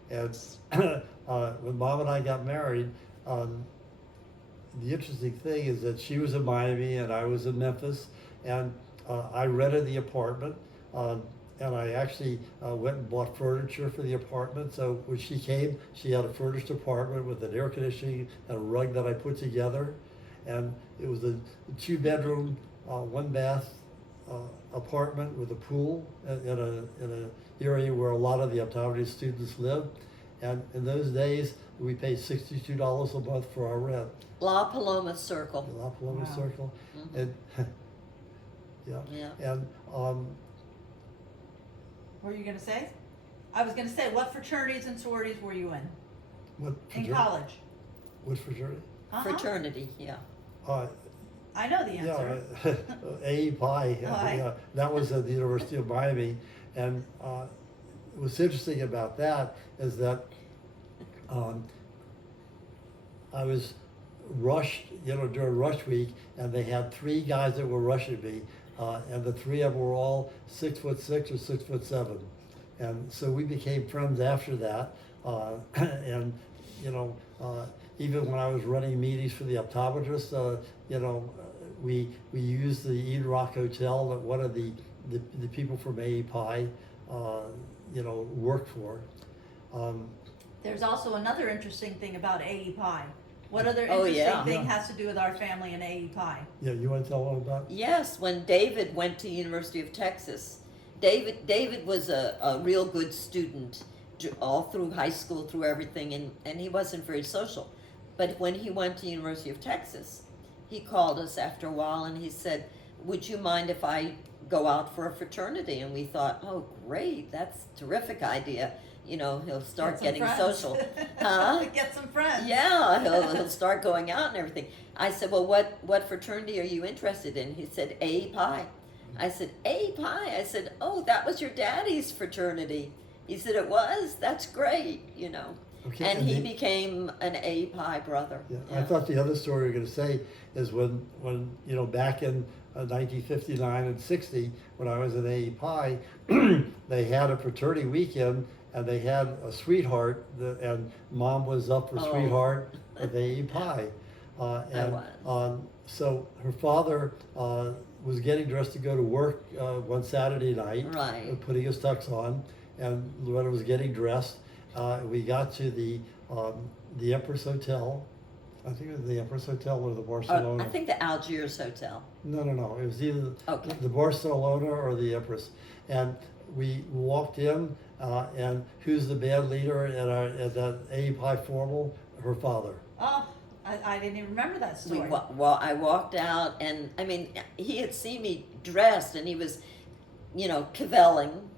And when Mom and I got married, the interesting thing is that she was in Miami and I was in Memphis. And I rented the apartment. And I actually went and bought furniture for the apartment. So when she came, she had a furnished apartment with an air conditioning and a rug that I put together. And it was a 2-bedroom, 1-bath apartment with a pool in a area where a lot of the optometry students live. And in those days, we paid $62 a month for our rent. La Paloma Circle. The La Paloma Wow. Circle. And Yeah. and What were you gonna say? I was gonna say, what fraternities and sororities were you in? what In fraternity? college? What fraternity? Uh-huh. Fraternity, yeah. I know the answer. Yeah, A Pi. Pi. Yeah, that was at the University of Miami, and what's interesting about that is that I was rushed, during rush week, and they had 3 guys that were rushing me, and the 3 of them were all 6'6" or 6'7", and so we became friends after that, and even when I was running meetings for the optometrists, we used the Eden Rock Hotel that one of the people from AEPI, worked for. There's also another interesting thing about AEPI. What other Oh, interesting yeah. thing has to do with our family and AEPI? Yeah, you want to tell them about? Yes, when David went to University of Texas, David was a real good student all through high school, through everything, and he wasn't very social. But when he went to University of Texas, he called us after a while and he said, would you mind if I go out for a fraternity? And we thought, oh, great, that's a terrific idea. You know, he'll start Get some getting friends. social. Huh? Get some friends. Yeah, he'll start going out and everything. I said, well, what fraternity are you interested in? He said, A Pi. I said, A Pi? I said, oh, that was your daddy's fraternity. He said, it was? That's great, you know. Okay, And he the- became an A Pi brother. Yeah, I thought the other story you were going to say is when you know, back in 1959 and 60, when I was at AEPI, they had a fraternity weekend, and they had a sweetheart, and Mom was up for Oh. sweetheart at AEPI. And was. so her father was getting dressed to go to work one Saturday night, Right. putting his tux on, and Loretta was getting dressed. We got to the Empress Hotel. I think it was the Empress Hotel or the Barcelona. I think the Algiers Hotel. No. It was either Okay. the Barcelona or the Empress. And we walked in, and who's the band leader at that AEPI formal? Her father. Oh, I didn't even remember that We story. I walked out, and I mean, he had seen me dressed, and he was, you know, cavelling,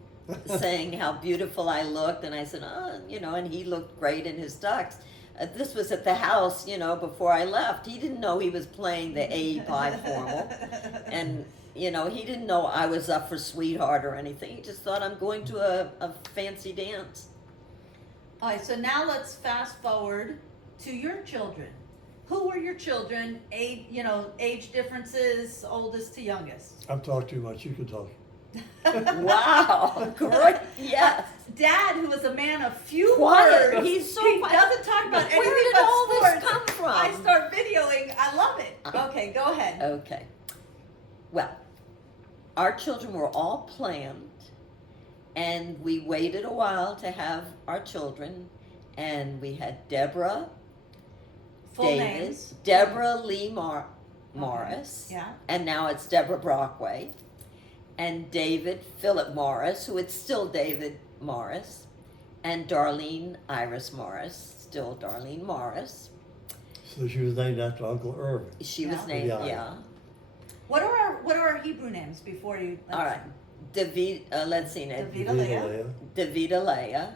saying how beautiful I looked, and I said, oh, you know, and he looked great in his tux. This was at the house, you know, before I left. He didn't know he was playing the AEPI formal, and you know, he didn't know I was up for sweetheart or anything. He just thought I'm going to a fancy dance. All right, so now let's fast forward to your children. Who were your children? Age differences, oldest to youngest. I've talked too much. You can talk. Wow, great, yes. Dad, who was a man of few Quiet. words, He's so he quiet. doesn't talk about anything Where did but all this sports. come from? I start videoing. I love it. Okay, go ahead. Okay. Well, our children were all planned, and we waited a while to have our children, and we had Deborah, Full David, names. Deborah Lee Morris, Yeah. and now it's Deborah Brockway, and David Philip Morris, who it's still David Morris, and Darlene Iris Morris, still Darlene Morris. So she was named after Uncle Irv. She Yeah. was named, Yeah. yeah. What are our Hebrew names before you? All right. David, let's see now. David. Leah. Davida Leah,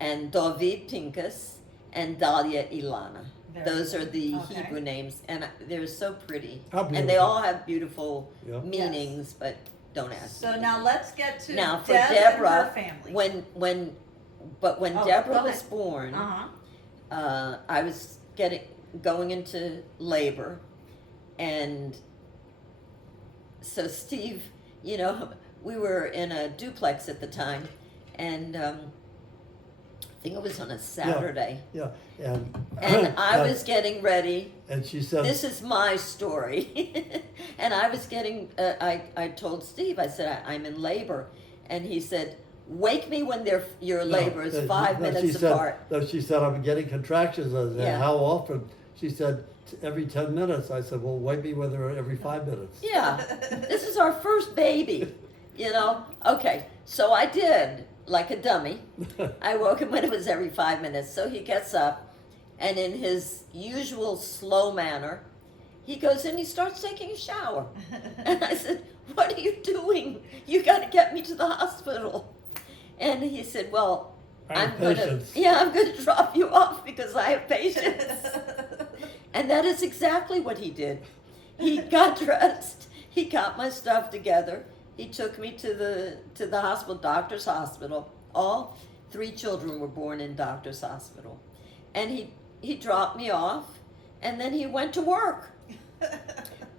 and David Pinkas, and Dahlia Ilana. Very Those good. are the Okay. Hebrew names, and they're so pretty. How And they beautiful. all have beautiful Yeah. meanings, but don't ask. So now let's get to Now for Deb Deborah, and her family. when Oh, Deborah go was ahead. born, Uh-huh. I was going into labor, and so Steve, you know, we were in a duplex at the time, and I think it was on a Saturday, Yeah, and and I and- was getting ready. and she said, This is my story, and I was getting. I told Steve, I said I'm in labor, and he said, "Wake me when your no, labor is no, 5 no, minutes she said, apart." No, she said, I'm getting contractions. I said, Yeah. how often? She said, every 10 minutes. I said, well, wake me when they're every 5 minutes. Yeah, this is our first baby, you know. Okay, so I did like a dummy. I woke him when it was every 5 minutes. So he gets up, and in his usual slow manner, he goes in. He starts taking a shower, and I said, "What are you doing? You got to get me to the hospital." And he said, "Well, I have gonna, patience." yeah, I'm going to drop you off because I have patience." And that is exactly what he did. He got dressed. He got my stuff together. He took me to the hospital, doctor's hospital. All 3 children were born in doctor's hospital. And he dropped me off, and then he went to work.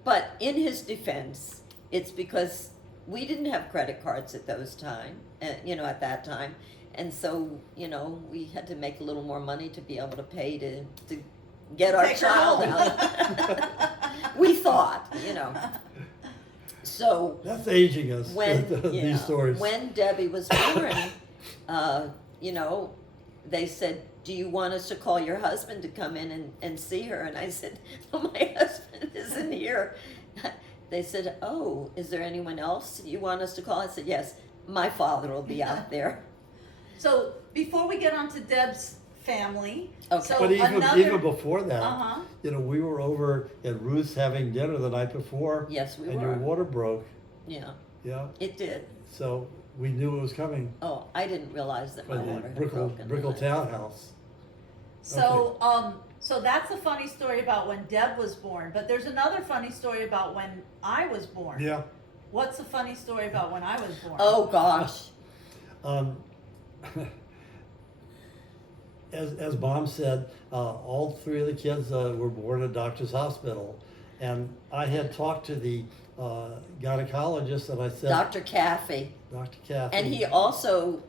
But in his defense, it's because we didn't have credit cards at those time, at that time. And so, we had to make a little more money to be able to pay to get our Take her child home. out. We thought. So That's aging us, when these stories. when Debbie was born, they said, "Do you want us to call your husband to come in and see her?" And I said, "Oh, my husband isn't here." They said, "Oh, is there anyone else you want us to call?" I said, "Yes, my father will be out there." So before we get on to Deb's family. Okay. So But even another, before that, uh-huh. you know, we were over at Ruth's having dinner the night before. Yes, we and were. your water broke. Yeah, Yeah. it did. So we knew it was coming Oh, I didn't realize that for my the water had Brickell, broken. Brickell the night townhouse. So, so that's a funny story about when Deb was born. But there's another funny story about when I was born. Yeah. What's a funny story about when I was born? Oh gosh. Um, as Mom said, all three of the kids were born at Doctor's Hospital, and I had talked to the gynecologist, and I said, Dr. Caffey. Dr. Kathy. And he also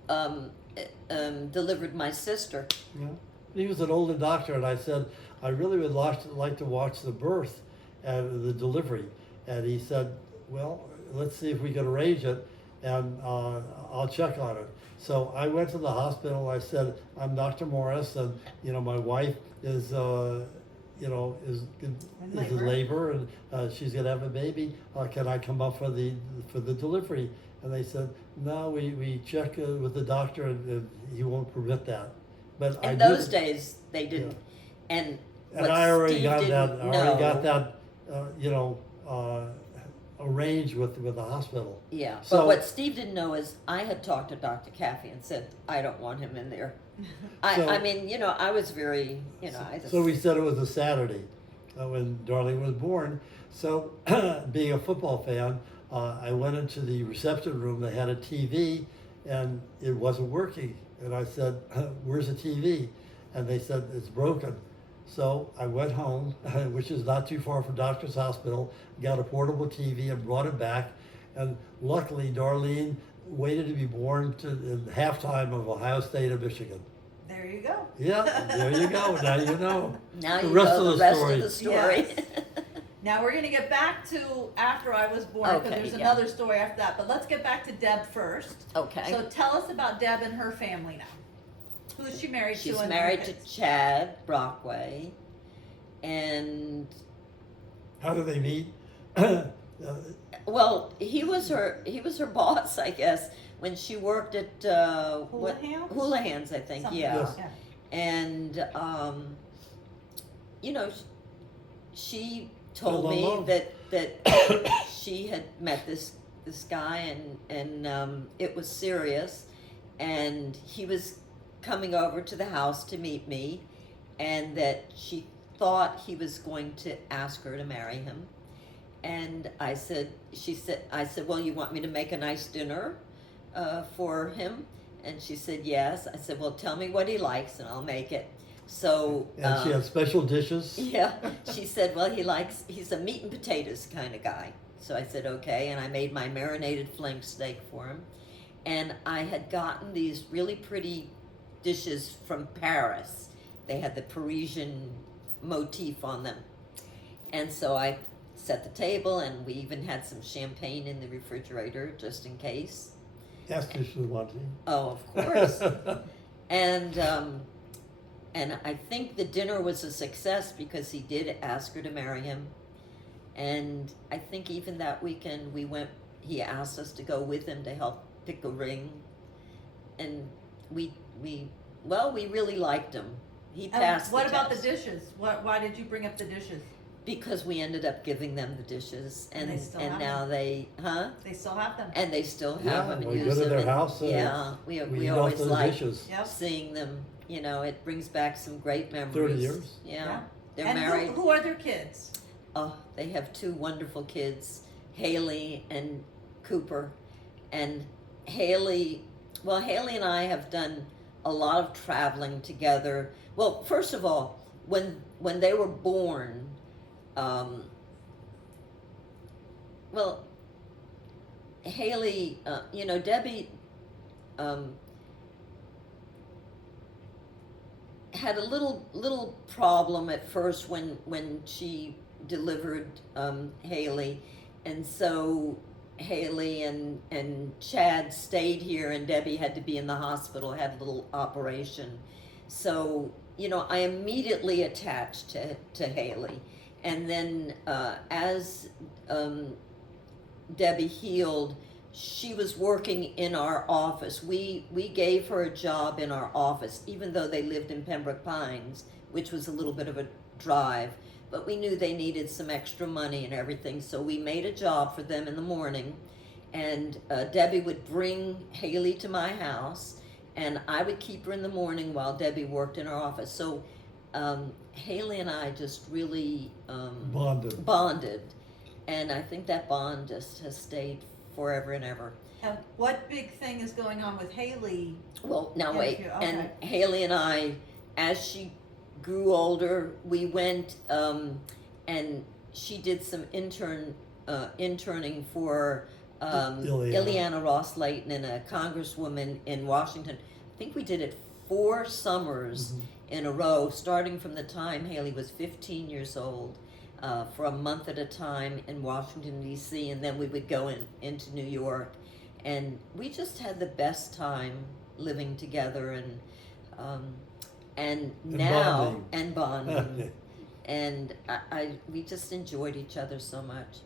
delivered my sister. Yeah. He was an older doctor, and I said, I really would like to watch the birth and the delivery. And he said, well, let's see if we can arrange it, and I'll check on it. So I went to the hospital. I said, I'm Dr. Morris, and you know my wife is, you know, is in labor, and she's gonna have a baby. Can I come up for the delivery? And they said, no, we check with the doctor, and he won't permit that. But In I those did, days, they didn't. And and what I already Steve got that. didn't I already got know- that. You know, arranged with the hospital. Yeah, So- but what Steve didn't know is I had talked to Dr. Caffey and said, I don't want him in there. So- I mean, you know, I was very, you know, I just. So we said it was a Saturday when Darlene was born. So, being a football fan, I went into the reception room. They had a TV, and it wasn't working. And I said, "Where's the TV?" And they said, "It's broken." So I went home, which is not too far from Doctor's Hospital, got a portable TV and brought it back. And luckily, Darlene waited to be born in halftime of Ohio State and Michigan. There you go. Yeah, there you go. Now you know. Now The you rest know of the the rest story. of the story. Now we're gonna get back to after I was born because Okay, there's yeah. another story after that. But let's get back to Deb first. Okay. So tell us about Deb and her family now. Who is she married to? She's and married their to kids? Chad Brockway, and How do they meet? well, he was her boss, I guess, when she worked at Houlihan's? Houlihan's, I think. Something. Yeah. Yes. And you know, she told Fell in me love. that she had met this guy, and it was serious, and he was coming over to the house to meet me, and that she thought he was going to ask her to marry him. And I said, well, you want me to make a nice dinner for him? And she said, yes. I said, well, tell me what he likes and I'll make it. So, And she had special dishes. yeah, she said, well, he's a meat and potatoes kind of guy. So I said, okay. And I made my marinated flank steak for him. And I had gotten these really pretty dishes from Paris. They had the Parisian motif on them. And so I set the table, and we even had some champagne in the refrigerator just in case. Esther was wanting. Oh, of course. And I think the dinner was a success because he did ask her to marry him. And I think even that weekend he asked us to go with him to help pick a ring. And we really liked him. He And passed what the about test. the dishes? Why did you bring up the dishes? Because we ended up giving them the dishes, And and they still have now they, They still have them. and they still have Yeah, them and we go use to them. their and- house, yeah, We we eat off always those like dishes. Yep. seeing them. You know, it brings back some great memories. 30 years. Yeah, Yeah. they're And married. who are their kids? Oh, they have two wonderful kids, Haley and Cooper. And Haley and I have done a lot of traveling together. Well, first of all, when they were born, Haley, Debbie had a little problem at first when she delivered Haley, and so Haley and Chad stayed here, and Debbie had to be in the hospital, had a little operation. So, I immediately attached to Haley. And then as Debbie healed, she was working in our office. We gave her a job in our office, even though they lived in Pembroke Pines, which was a little bit of a drive. But we knew they needed some extra money and everything, so we made a job for them in the morning. And Debbie would bring Haley to my house, and I would keep her in the morning while Debbie worked in our office. So Haley and I just really bonded. And I think that bond just has stayed forever and ever. And what big thing is going on with Haley? Well, now Yeah, wait. okay. And Haley and I, as she grew older, we went and she did some interning for Ileana Ross Layton and a congresswoman in Washington. I think we did it 4 summers in a row, starting from the time Haley was 15 years old. For a month at a time in Washington, D.C., and then we would go into New York. And we just had the best time living together and now bonding. And we just enjoyed each other so much.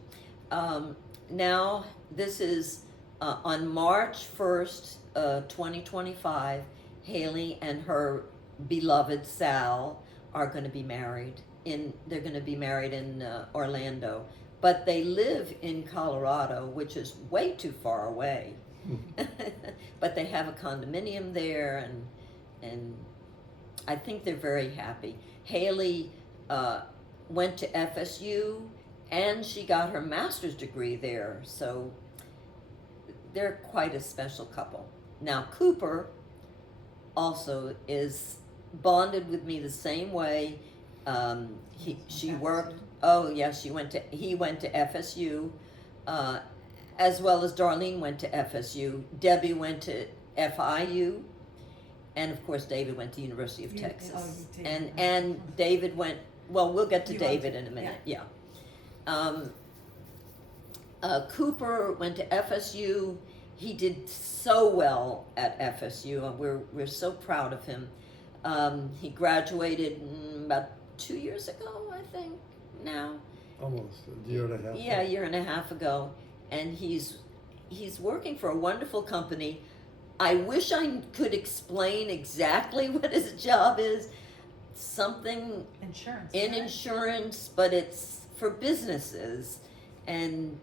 Now, this is on March 1st, 2025, Haley and her beloved Sal are going to be married. They're going to be married in Orlando, but they live in Colorado, which is way too far away. But they have a condominium there, and I think they're very happy. Haley went to FSU, and she got her master's degree there, so they're quite a special couple. Now, Cooper also is bonded with me the same way. She worked. Oh yes, he went to FSU, as well as Darlene went to FSU. Debbie went to FIU, and of course David went to University of Texas. And David went. Well, we'll get to David in a minute. Yeah. Cooper went to FSU. He did so well at FSU, and we're so proud of him. He graduated about 2 years ago, I think, now. Almost a year and a half. Yeah, a year and a half ago. And he's working for a wonderful company. I wish I could explain exactly what his job is. Something Insurance. in insurance, but it's for businesses. And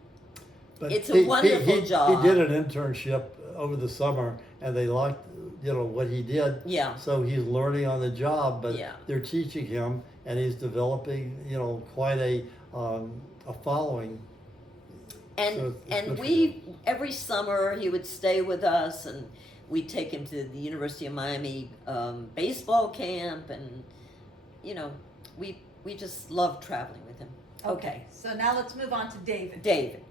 But it's a wonderful job. He did an internship over the summer, and they liked, what he did. Yeah. So he's learning on the job, but Yeah. they're teaching him, and he's developing, quite a following. And So it's good for we every summer he would stay with us, and we'd take him to the University of Miami baseball camp, and we just loved traveling with him. Okay. So now let's move on to David. David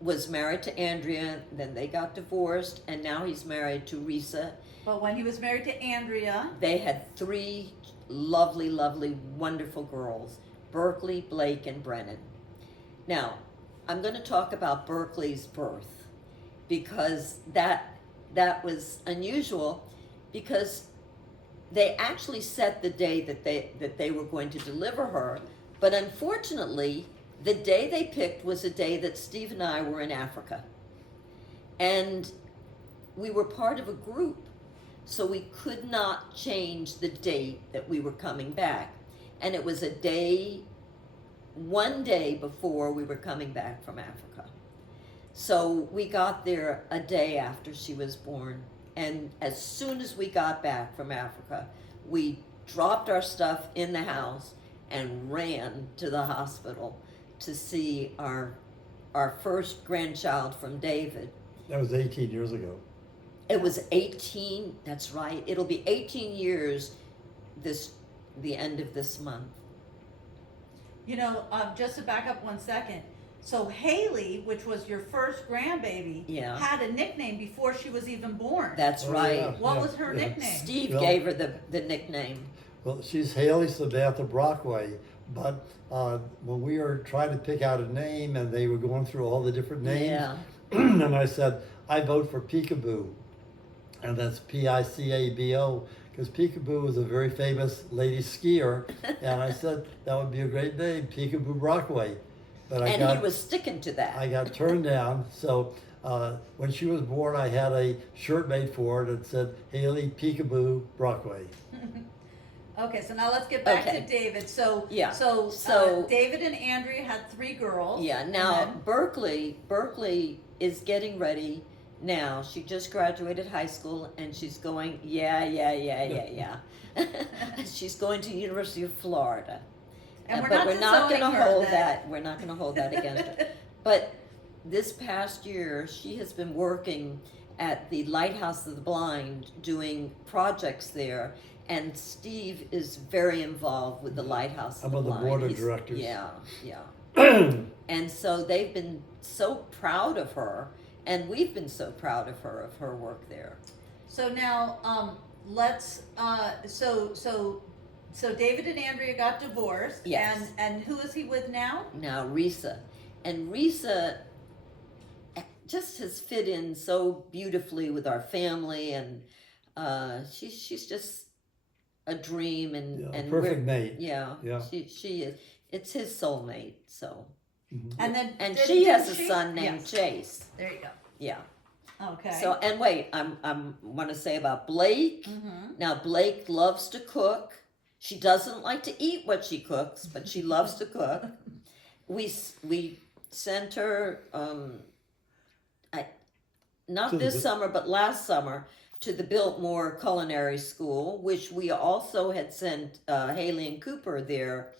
was married to Andrea, then they got divorced, and now he's married to Risa. But when he was married to Andrea, They had 3 lovely, lovely, wonderful girls, Berkeley, Blake, and Brennan. Now, I'm going to talk about Berkeley's birth, because that was unusual, because they actually set the day that they were going to deliver her, but unfortunately, the day they picked was a day that Steve and I were in Africa. And we were part of a group, so we could not change the date that we were coming back. And it was one day before we were coming back from Africa. So we got there a day after she was born. And as soon as we got back from Africa, we dropped our stuff in the house and ran to the hospital to see our first grandchild from David. That was 18 years ago. It was 18, that's right. It'll be 18 years the end of this month. just to back up 1 second. So Haley, which was your first grandbaby, Yeah. had a nickname before she was even born. That's Oh, right. yeah. What was her nickname? Steve Well- gave her the nickname. Well, she's Haley Samantha Brockway, but when we were trying to pick out a name, and they were going through all the different names, Yeah. and I said, I vote for Peekaboo, and that's Picabo, because Peekaboo was a very famous lady skier, and I said that would be a great name, Peekaboo Brockway. but I And got he was sticking to that. I got turned down. So when she was born, I had a shirt made for her that said Haley Peekaboo Brockway. Okay, so now let's get back Okay. to David. So, Yeah. so, So- David and Andrea had 3 girls. Yeah, and now then- Berkeley is getting ready now. She just graduated high school and she's going, yeah. She's going to University of Florida. and we're but not we're not disowning going to her hold then. that. We're not going to hold that against her. But this past year, she has been working at the Lighthouse of the Blind, doing projects there. And Steve is very involved with the Lighthouse of I'm the on the Blind. board of He's- directors. Yeah. And so they've been so proud of her, and we've been so proud of her work there. So now, let's, so David and Andrea got divorced. Yes. And who is he with now? Now Risa, and Risa just has fit in so beautifully with our family, and she's just a dream, and Yeah, and perfect we're- mate. Yeah, Yeah. she is. It's his soulmate. So, And then, and did- she did has a she? son named Yes. Chase. There you go. Yeah. Okay. So, and wait, I'm want to say about Blake. Mhm. Now Blake loves to cook. She doesn't like to eat what she cooks, but she loves to cook. We sent her not To the this Bi- summer, but last summer to the Biltmore Culinary School, which we also had sent Haley and Cooper there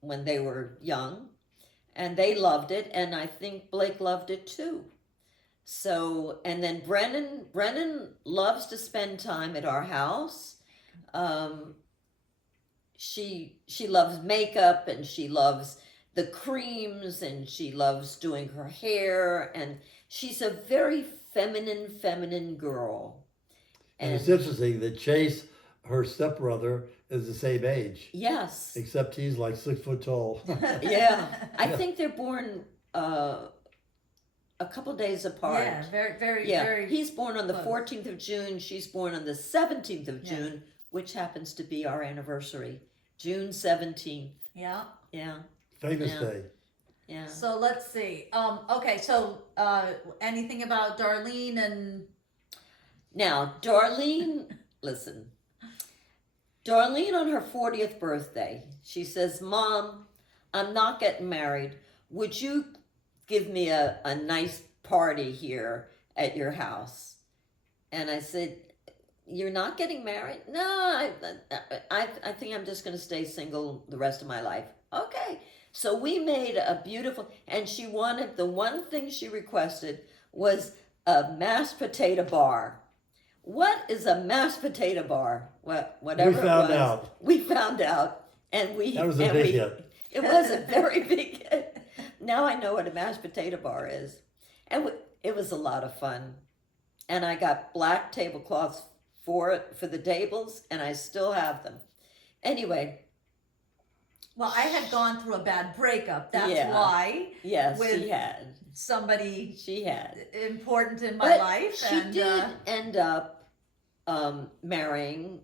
when they were young, and they loved it, and I think Blake loved it too. So, and then Brennan loves to spend time at our house. She loves makeup, and she loves the creams, and she loves doing her hair, and she's a very feminine girl. And it's interesting that Chase, her stepbrother, is the same age, Yes, except he's like 6 foot tall. yeah. I think they're born a couple days apart. Yeah, very, Yeah, very. he's born on the close. 14th of June. She's born on the 17th of Yeah. June, which happens to be our anniversary, June 17th. Yeah. Yeah, Famous Yeah. day. yeah. So let's see. Okay, so anything about Darlene and Now, Darlene, listen. Darlene, on her 40th birthday, she says, Mom, I'm not getting married. Would you give me a nice party here at your house? And I said, you're not getting married? No, I think I'm just going to stay single the rest of my life. Okay. So we made a beautiful, and she wanted, the one thing she requested was a mashed potato bar. What is a mashed potato bar? Whatever We found it was, out. We found out, and we That was a and big we- hit. It was a very big hit. Now I know what a mashed potato bar is, and it was a lot of fun. And I got black tablecloths for the tables, and I still have them. Anyway, well, I had gone through a bad breakup. That's Yeah. why yes, With- she had. somebody She had. important in my But life. she and did end up marrying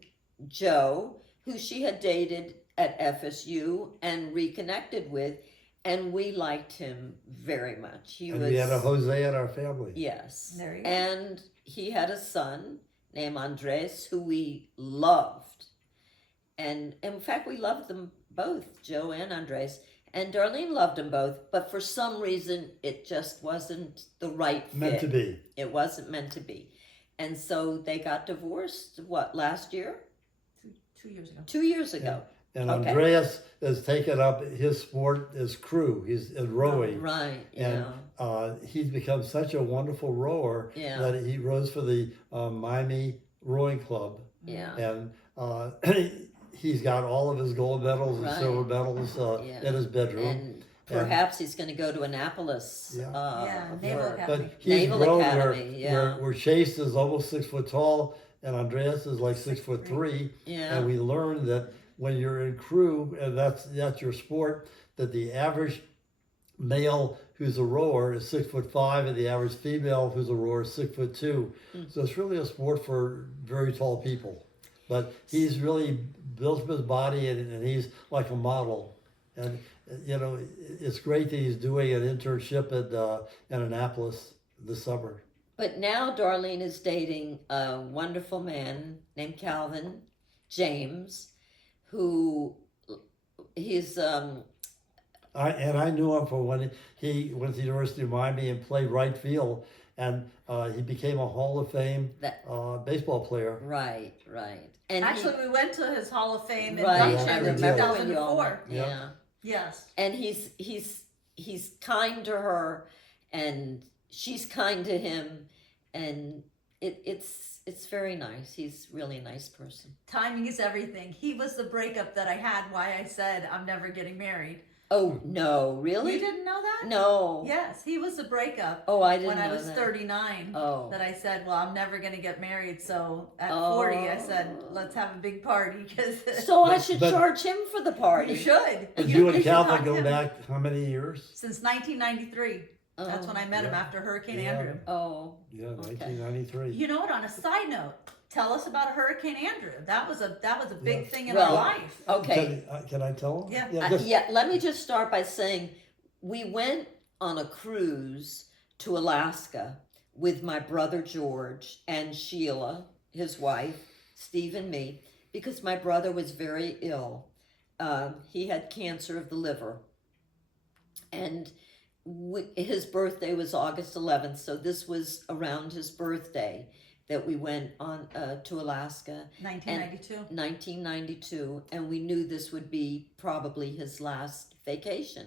Joe, who she had dated at FSU and reconnected with, and we liked him very much. He And was we had a Jose in our family. yes, There you go. and he had a son named Andres who we loved, and in fact we loved them both, Joe and Andres. And Darlene loved them both, but for some reason it just wasn't the right fit. Meant to be. It wasn't meant to be. And so they got divorced, last year? 2 years ago. 2 years ago. And Okay. Andreas has taken up his sport as crew. He's in rowing. Right, And yeah. he's become such a wonderful rower Yeah. that he rows for the Miami Rowing Club. Yeah. And he's got all of his gold medals and Right. silver medals Yeah. in his bedroom. And perhaps he's going to go to Annapolis. Yeah. Yeah, Naval for- Academy. But he's Naval grown Academy, yeah. where Chase is almost 6 foot tall and Andreas is like 6'3". Yeah. And we learned that when you're in crew and that's your sport, that the average male who's a rower is 6'5", and the average female who's a rower is 6'2". So it's really a sport for very tall people. But he's really built up his body and he's like a model. And you know, it's great that he's doing an internship at Annapolis this summer. But now Darlene is dating a wonderful man named Calvin James, who he's I knew him from when he went to the University of Miami and played right field, and he became a Hall of Fame that baseball player. right, and Actually, we went to his Hall of Fame right. induction I Yeah, in remember when you all 2004. went. Yeah. Yeah, Yes. and he's kind to her, and she's kind to him, and it's very nice. He's really a nice person. Timing is everything. He was the breakup that I had why I said I'm never getting married. Oh no, really? You didn't know that? No. Yes, he was the breakup Oh, I didn't when know I was that. 39. Oh. That I said, well, I'm never going to get married. So at Oh. 40, I said, let's have a big party because So I But- should but- charge him for the party. you should. But you and should Calvin talk go to him. back how many years? Since 1993. That's when I met him Yeah. after Hurricane Yeah. Andrew. Oh, Yeah, Okay. 1993. You know what? On a side note, tell us about Hurricane Andrew. That was a big Yeah. thing in Well, our life. okay. Can I tell him? Yeah. just- Yeah, let me just start by saying we went on a cruise to Alaska with my brother George and Sheila, his wife, Steve, and me, because my brother was very ill. He had cancer of the liver. And his birthday was August 11th, so this was around his birthday that we went on to Alaska. 1992. 1992, and we knew this would be probably his last vacation.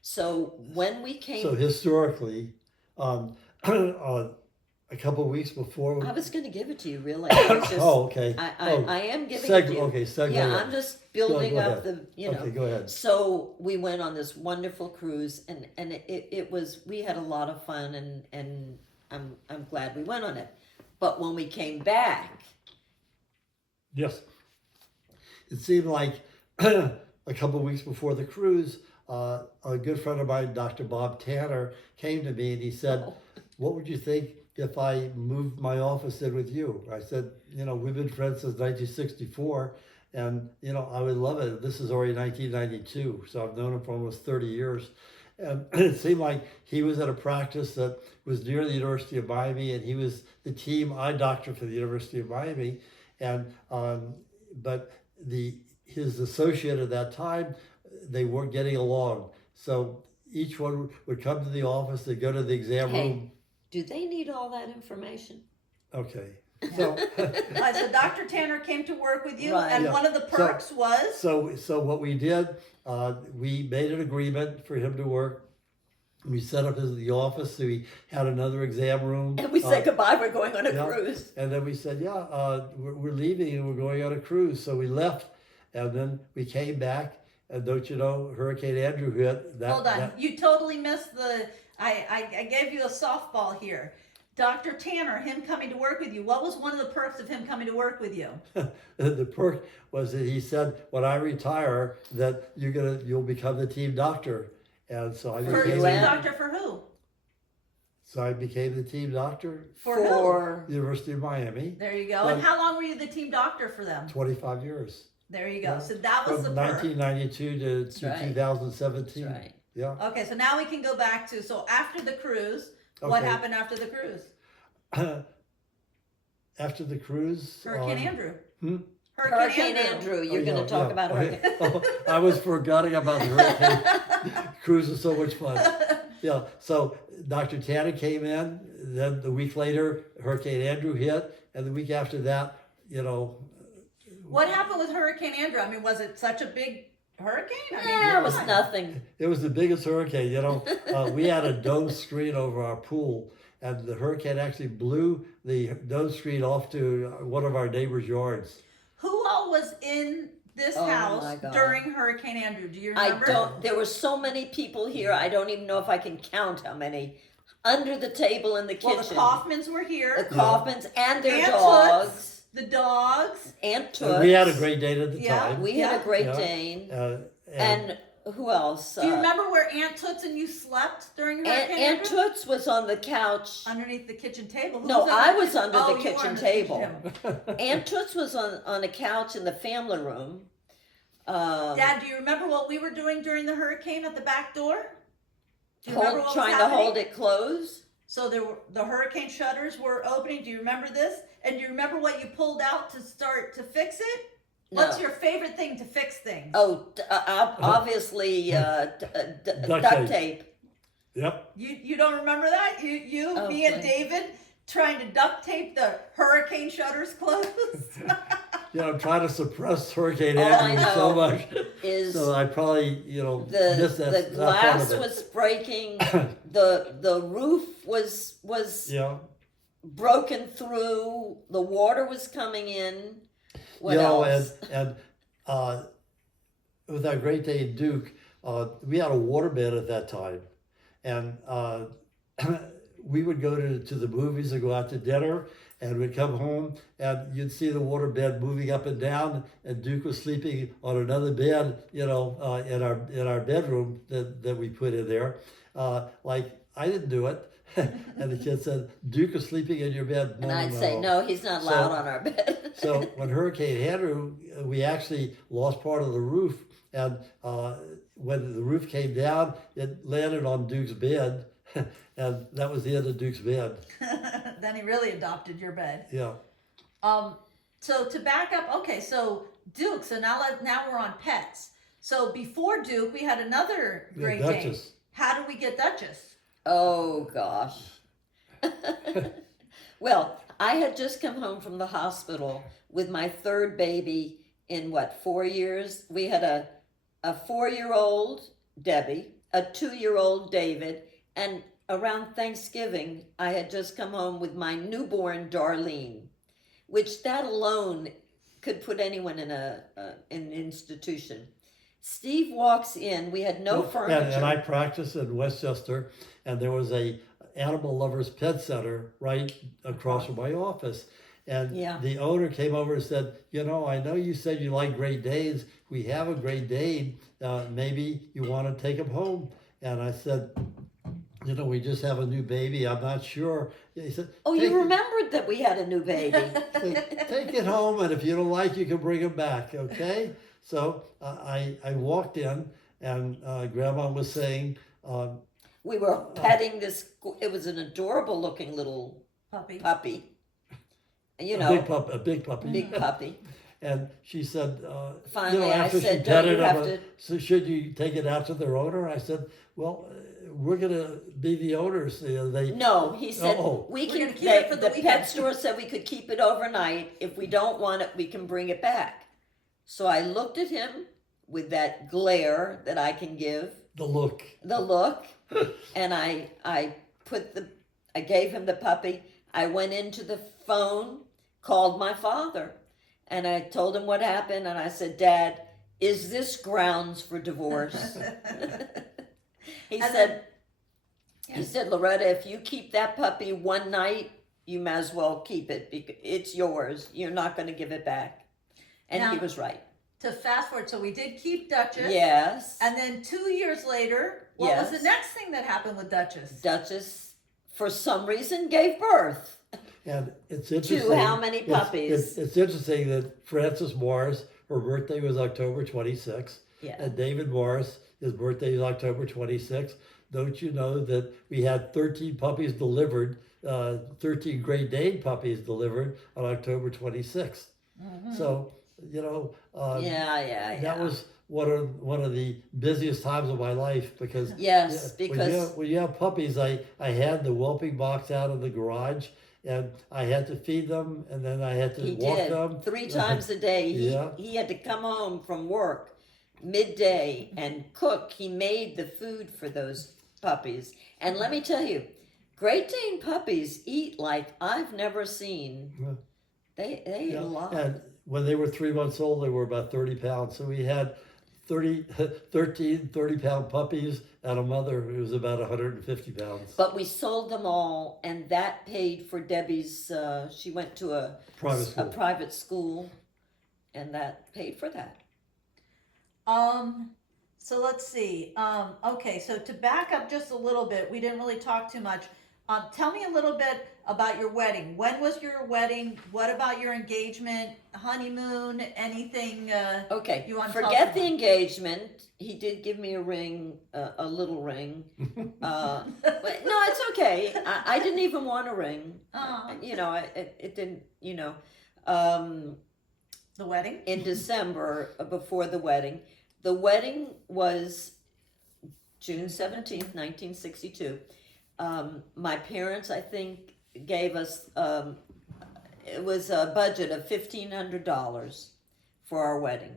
So when we came, So historically, a couple of weeks before. I was going to give it to you. Really, I was just, Oh, okay. I am giving it to you. Okay, segue. Yeah, I'm just building Go up ahead. the Okay, go ahead. So we went on this wonderful cruise, and it was, we had a lot of fun, and I'm glad we went on it. But when we came back, Yes. It seemed like a couple of weeks before the cruise, a good friend of mine, Dr. Bob Tanner, came to me and he said, oh, "What would you think if I moved my office in with you?" I said, "You know, we've been friends since 1964, and you know, I would love it. This is already 1992, so I've known him for almost 30 years." And it seemed like he was at a practice that was near the University of Miami, and he was the team eye doctor for the University of Miami. And but his associate at that time, they weren't getting along. So each one would come to the office, they'd go to the exam Hey. room. do they need all that information? Okay. So So Dr. Tanner came to work with you, Right. and Yeah. one of the perks was so what we did, we made an agreement for him to work. We set up the office. So we had another exam room. And we said goodbye. We're going on a yeah. cruise. And then we said, we're leaving and we're going on a cruise. So we left, and then we came back. And don't you know, Hurricane Andrew hit. hold on. You totally missed the. I gave you a softball here. Dr. Tanner, him coming to work with you. What was one of the perks of him coming to work with you? The perk was that he said, when I retire, that you'll become the team doctor. And so I For you team and- doctor for who? So I became the team doctor, For who? University of Miami, There you go. Well- And how long were you the team doctor for them? 25 years. There you go. Yeah. So that was From the perk. 1992 to That's right. 2017. That's right. Yeah. Okay, so now we can go back to so after the cruise. What Okay. happened after the cruise? After the cruise. Hurricane Andrew. hmm? Hurricane Andrew. You're going to talk about Hurricane. Oh, I was forgetting about the hurricane. Cruise is so much fun. Yeah. So Dr. Tanner came in. Then the week later, Hurricane Andrew hit, and the week after that, you know. What happened with Hurricane Andrew? I mean, was it such a big hurricane? I mean, Yeah, it was come on. nothing. It was the biggest hurricane. You know, we had a dome screen over our pool, and the hurricane actually blew the dome screen off to one of our neighbors' yards. Who all was in this Oh, house my God. during Hurricane Andrew? Do you I remember? don't. There were so many people here. I don't even know if I can count how many. Under the table in the kitchen. Well, the Kaufmans were The here. Kaufmans and their Aunt dogs. Toots, the dogs. Aunt Toots. And we had a Great Dane at the Yeah. time. We had Yeah. a Great Yeah. Dane. And And who else? Do you remember where Aunt Toots and you slept during Hurricane Aunt Andrew? Toots was on the couch. Underneath the kitchen table. Who No, was I under was under the you were kitchen under the table. kitchen table. Aunt Toots was on a couch in the family room. Dad, do you remember what we were doing during the hurricane at the back door? Do you remember what was trying happening? to hold it closed. So the hurricane shutters were opening. Do you remember this? And do you remember what you pulled out to start to fix it? No. What's your favorite thing to fix things? Oh, obviously Duct duct tape. Yep. You don't remember that? You Oh, me and boy. David trying to duct tape the hurricane shutters closed. I'm trying to suppress Hurricane All I Andrew so know much. Is So I probably, missed that. the that part glass of it. was breaking, the roof was Yeah. broken through, the water was coming in. What You know, else? and with our Great Dane Duke, we had a waterbed at that time, and we would go to the movies and go out to dinner, and we'd come home, and you'd see the waterbed moving up and down, and Duke was sleeping on another bed, in our bedroom that we put in there. Like I didn't do it, and the kid said, "Duke is sleeping in your bed." And I'd say, no, he's not allowed So- on our bed. So when Hurricane Andrew, we actually lost part of the roof, and when the roof came down, it landed on Duke's bed, and that was the end of Duke's bed. Then he really adopted your bed. Yeah. So to back up, okay, so Duke. So now we're on pets. So before Duke, we had another Yeah, Great Dane. Duchess. How did we get Duchess? Oh gosh. Well, I had just come home from the hospital with my third baby in 4 years? We had a 4-year-old Debbie, a 2-year-old David, and around Thanksgiving I had just come home with my newborn Darlene, which that alone could put anyone in an institution. Steve walks in. We had no furniture. And I practiced in Westchester, and there was a animal lovers pet center right across from my office. And Yeah. the owner came over and said, I know you said you like Great Danes. We have a Great Dane. Maybe you want to take him home. And I said, we just have a new baby. I'm not sure. He said, Oh, "Take you it- remembered that we had a new baby. Take it home, and if you don't like, you can bring him back, okay?" So I walked in, and Grandma was saying, We were petting this. It was an adorable looking little Puppy. puppy. You a know, big puppy. big puppy. And she said, Finally, I after she said, "Don't you petted him, have to?" so should you take it out to their owner? I said, well, we're going to be the owners. They No, he said Oh. we We're can. gonna keep it for the the weekend. pet store said we could keep it overnight. If we don't want it, we can bring it back. So I looked at him with that glare that I can give, the look. the look, and I gave him the puppy. I went into the phone, called my father, and I told him what happened, and I said, "Dad, is this grounds for divorce?" He And said, then- he said, "Loretta, if you keep that puppy one night, you might as well keep it because it's yours. You're not going to give it back." And he Now- was right. To fast forward, so we did keep Duchess. Yes. And then 2 years later, what was Yes. the next thing that happened with Duchess? Duchess, for some reason, gave birth. And it's interesting. how many puppies? It's interesting that Frances Morris, her birthday was October 26th. Yeah. And David Morris, his birthday is October 26th. Don't you know that we had 13 puppies delivered, 13 Great Dane puppies delivered on October 26th. So, Yeah. that was one of the busiest times of my life because Yes, when because you have puppies, I had the whelping box out in the garage, and I had to feed them, and then I had to he walk did them 3 times a day. Yeah. He had to come home from work midday and cook. He made the food for those puppies. And let me tell you, Great Dane puppies eat like I've never seen. Yeah. They eat a lot. And when they were 3 months old, they were about 30 pounds. So we had 13 30-pound puppies and a mother who was about 150 pounds. But we sold them all, and that paid for Debbie's. She went to a Private school. private school, and that paid for that. So let's see. Okay, so to back up just a little bit, we didn't really talk too much. Tell me a little bit about your wedding. When was your wedding? What about your engagement, honeymoon, anything? Okay, You wanna tell forget us the more? engagement. He did give me a ring, a little ring. But no, it's okay. I didn't even want a ring. Aw. You know, it didn't. You know, um, The wedding? in December before the wedding. The wedding was June 17th, 1962. My parents, I think, gave us, it was a budget of $1,500 for our wedding.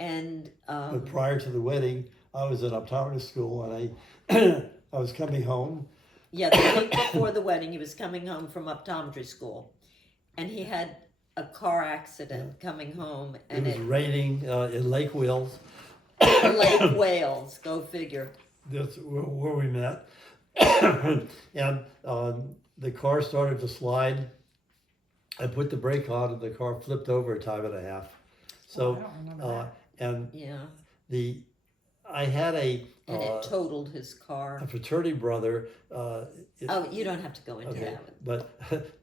And But prior to the wedding, I was at optometry school, and I I was coming home. yeah, the week before the wedding, he was coming home from optometry school. And he had a car accident coming home, It and was raining in Lake Wales. Lake Wales, go figure. That's where we met. And the car started to slide. I put the brake on, and the car flipped over a time and a half. So, Oh, I don't remember that. and Yeah, I had and it totaled his a car. fraternity brother. Oh, you don't have to go into Okay, that.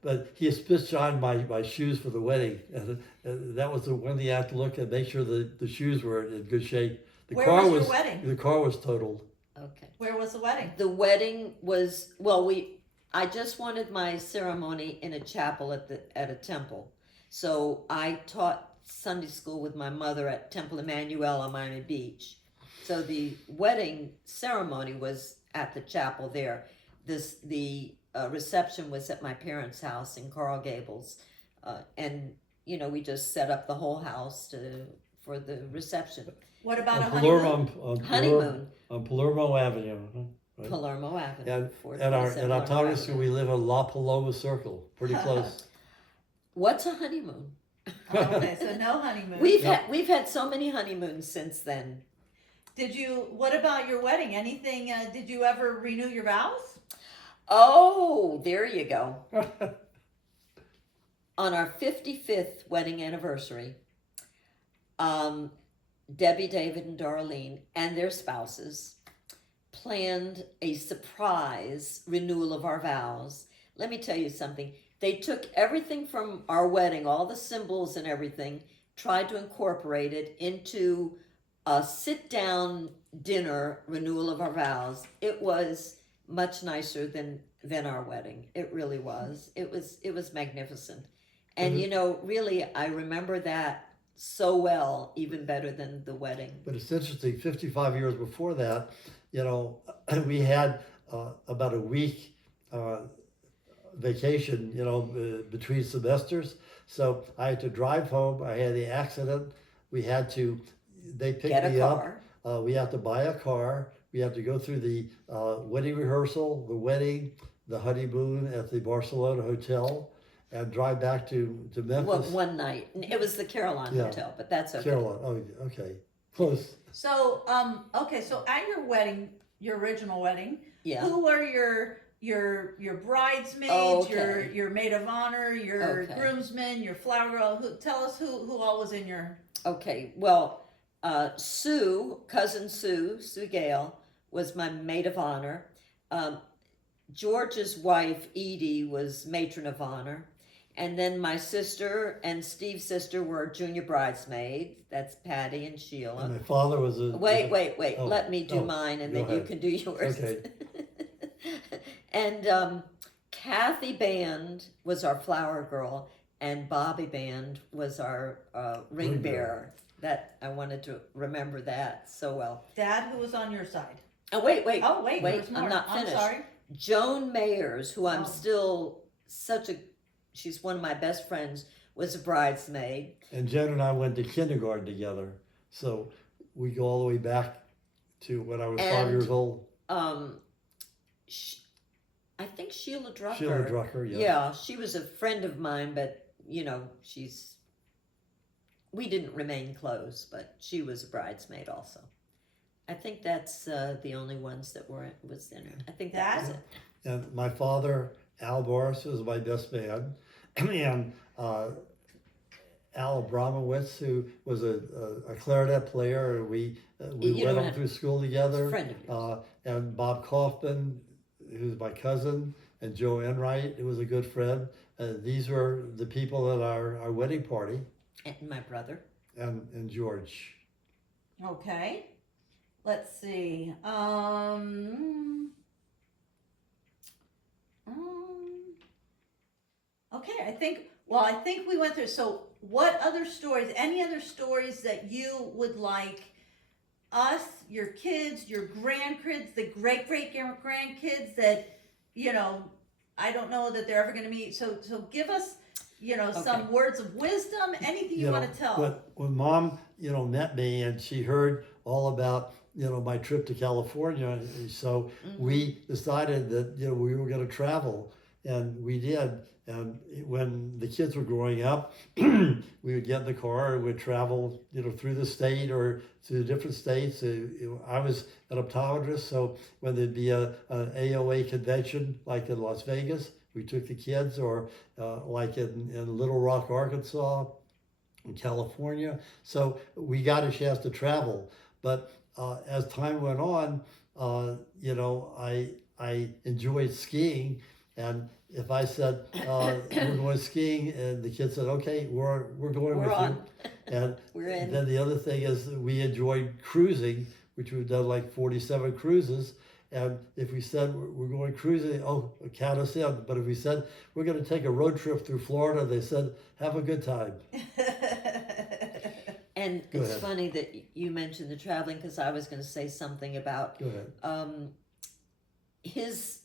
but he spit shined my shoes for the wedding, and that was the one thing I had to look at, make sure the shoes were in good shape. The Where car was your wedding? The car was totaled. Okay. Where was the wedding? The wedding was, well, I just wanted my ceremony in a chapel at a temple. So I taught Sunday school with my mother at Temple Emmanuel on Miami Beach. So the wedding ceremony was at the chapel there. The reception was at my parents' house in Coral Gables. And, you know, we just set up the whole house for the reception. What about a On honeymoon? Honeymoon, on Palermo Avenue. Right? Palermo Avenue. And 427 at optometry Palermo school, Avenue. we live on La Paloma Circle, pretty close. What's a honeymoon? Okay, so no honeymoon. We've had so many honeymoons since then. What about your wedding? Anything, did you ever renew your vows? Oh, there you go. On our 55th wedding anniversary, Debbie, David, and Darlene and their spouses planned a surprise renewal of our vows. Let me tell you something. They took everything from our wedding, all the symbols and everything, tried to incorporate it into a sit-down dinner renewal of our vows. It was much nicer than our wedding. It really was. It was magnificent. And you know, really, I remember that so well, even better than the wedding. But it's interesting, 55 years before that, you know, we had about a week vacation, you know, between semesters. So I had to drive home. I had the accident. They picked Get a me car. up. We had to buy a car. We had to go through the wedding rehearsal, the wedding, the honeymoon at the Barcelona Hotel, and drive back to Memphis. One night. It was the Caroline Yeah. Hotel, but that's okay. Caroline. Oh, okay. Close. So, okay, so at your wedding, your original wedding, Yeah. who were your bridesmaids, Oh, okay. your maid of honor, your Okay. groomsmen, your flower girl? Tell us who all was in your. Okay. Well, Sue, cousin Sue Gale, was my maid of honor. George's wife, Edie, was matron of honor. And then my sister and Steve's sister were junior bridesmaids. That's Patty and Sheila. And my father was a. Wait. Oh, Let me do oh, mine, and go then you ahead. can do yours. Okay. And Kathy Band was our flower girl, and Bobby Band was our ring Ring bearer. bearer. That I wanted to remember that so well. Dad, who was on your side? Oh wait. Oh, wait, Wait, there's more. I'm not finished. sorry. Joan Mayers, who I'm Oh. still she's one of my best friends, was a bridesmaid. And Jen and I went to kindergarten together. So we go all the way back to when I was 5 And- years old. I think Sheila Drucker. Sheila Drucker, yeah. Yeah, she was a friend of mine, but you know, we didn't remain close, but she was a bridesmaid also. I think that's the only ones that was in it. I think that was That? it. And my father, Al Morris, was my best man. And Al Abramowitz, who was a clarinet player, and we You went don't up have- through school He's a together. friend of yours. And Bob Kaufman, who's my cousin, and Joe Enright, who was a good friend. These were the people at our wedding party, And my brother. and George. Okay. Let's see. Okay, I think we went through. So, what other stories, any other stories that you would like us, your kids, your grandkids, the great grandkids that, I don't know that they're ever going to meet. So give us, some words of wisdom, anything you want to tell. When Mom, met me and she heard all about, my trip to California, so we decided that, we were going to travel, and we did. And when the kids were growing up, we would get in the car and we'd travel, through the state or to different states. I was an optometrist, so when there'd be an AOA convention, like in Las Vegas, we took the kids, or like in Little Rock, Arkansas, in California. So we got a chance to travel. But as time went on, I enjoyed skiing. And if I said we're going skiing, and the kids said, "Okay, we're going with on. you," and We're in. then the other thing is we enjoyed cruising, which we've done like 47 cruises. And if we said we're going cruising, count us in. But if we said we're going to take a road trip through Florida, they said, "Have a good time." And Go it's ahead. funny that you mentioned the traveling, because I was going to say something about Go ahead. his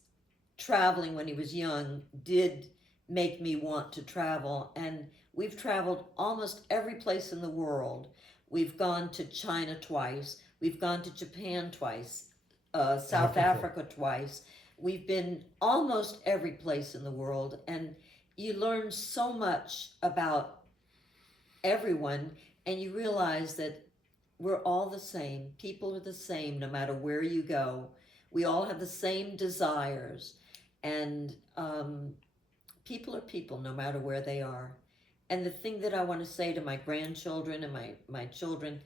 traveling when he was young did make me want to travel. And we've traveled almost every place in the world. We've gone to China twice. We've gone to Japan twice. South Africa twice. We've been almost every place in the world. And you learn so much about everyone, and you realize that we're all the same. People are the same no matter where you go. We all have the same desires. And people are people no matter where they are. And the thing that I want to say to my grandchildren and my children,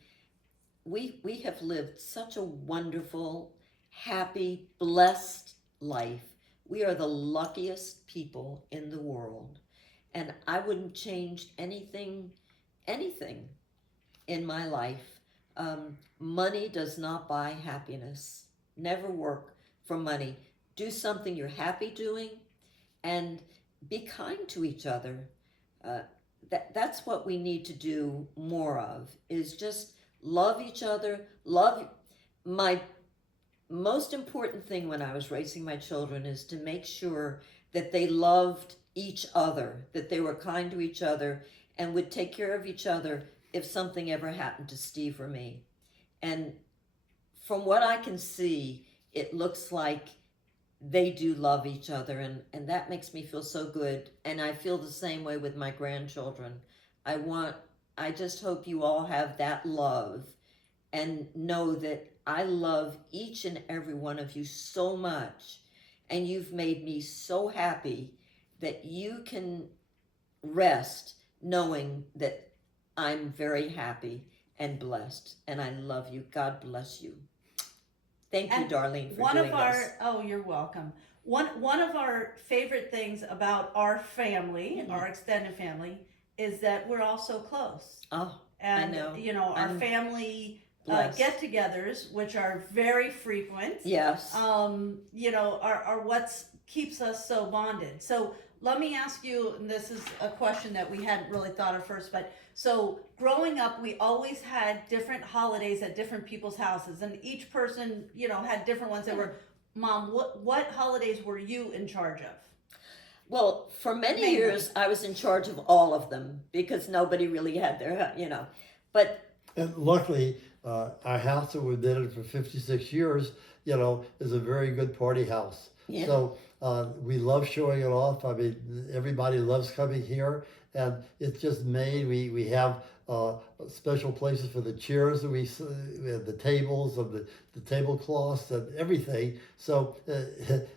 we have lived such a wonderful, happy, blessed life. We are the luckiest people in the world. And I wouldn't change anything in my life. Money does not buy happiness. Never work for money. Do something you're happy doing, and be kind to each other. That's what we need to do more of, is just love each other. My most important thing when I was raising my children is to make sure that they loved each other, that they were kind to each other, and would take care of each other if something ever happened to Steve or me. And from what I can see, it looks like they do love each other, and that makes me feel so good. And I feel the same way with my grandchildren. I just hope you all have that love, and know that I love each and every one of you so much, and you've made me so happy that you can rest knowing that I'm very happy and blessed, and I love you. God bless you. Thank you, And Darlene, for one doing of our this. you're welcome. One of our favorite things about our family, our extended family, is that we're all so close. Oh, And know. our I'm family blessed. get-togethers, which are very frequent. Yes. Are what keeps us so bonded. So let me ask you, and this is a question that we hadn't really thought of first, but so growing up, we always had different holidays at different people's houses, and each person, had different ones that were, Mom, what holidays were you in charge of? Well, for many Mainly. years, I was in charge of all of them because nobody really had their, But And luckily, our house that we've been in for 56 years, is a very good party house. Yeah. So we love showing it off. I mean, everybody loves coming here, and it's just made. We have special places for the chairs that we have, the tables of the tablecloths and everything. So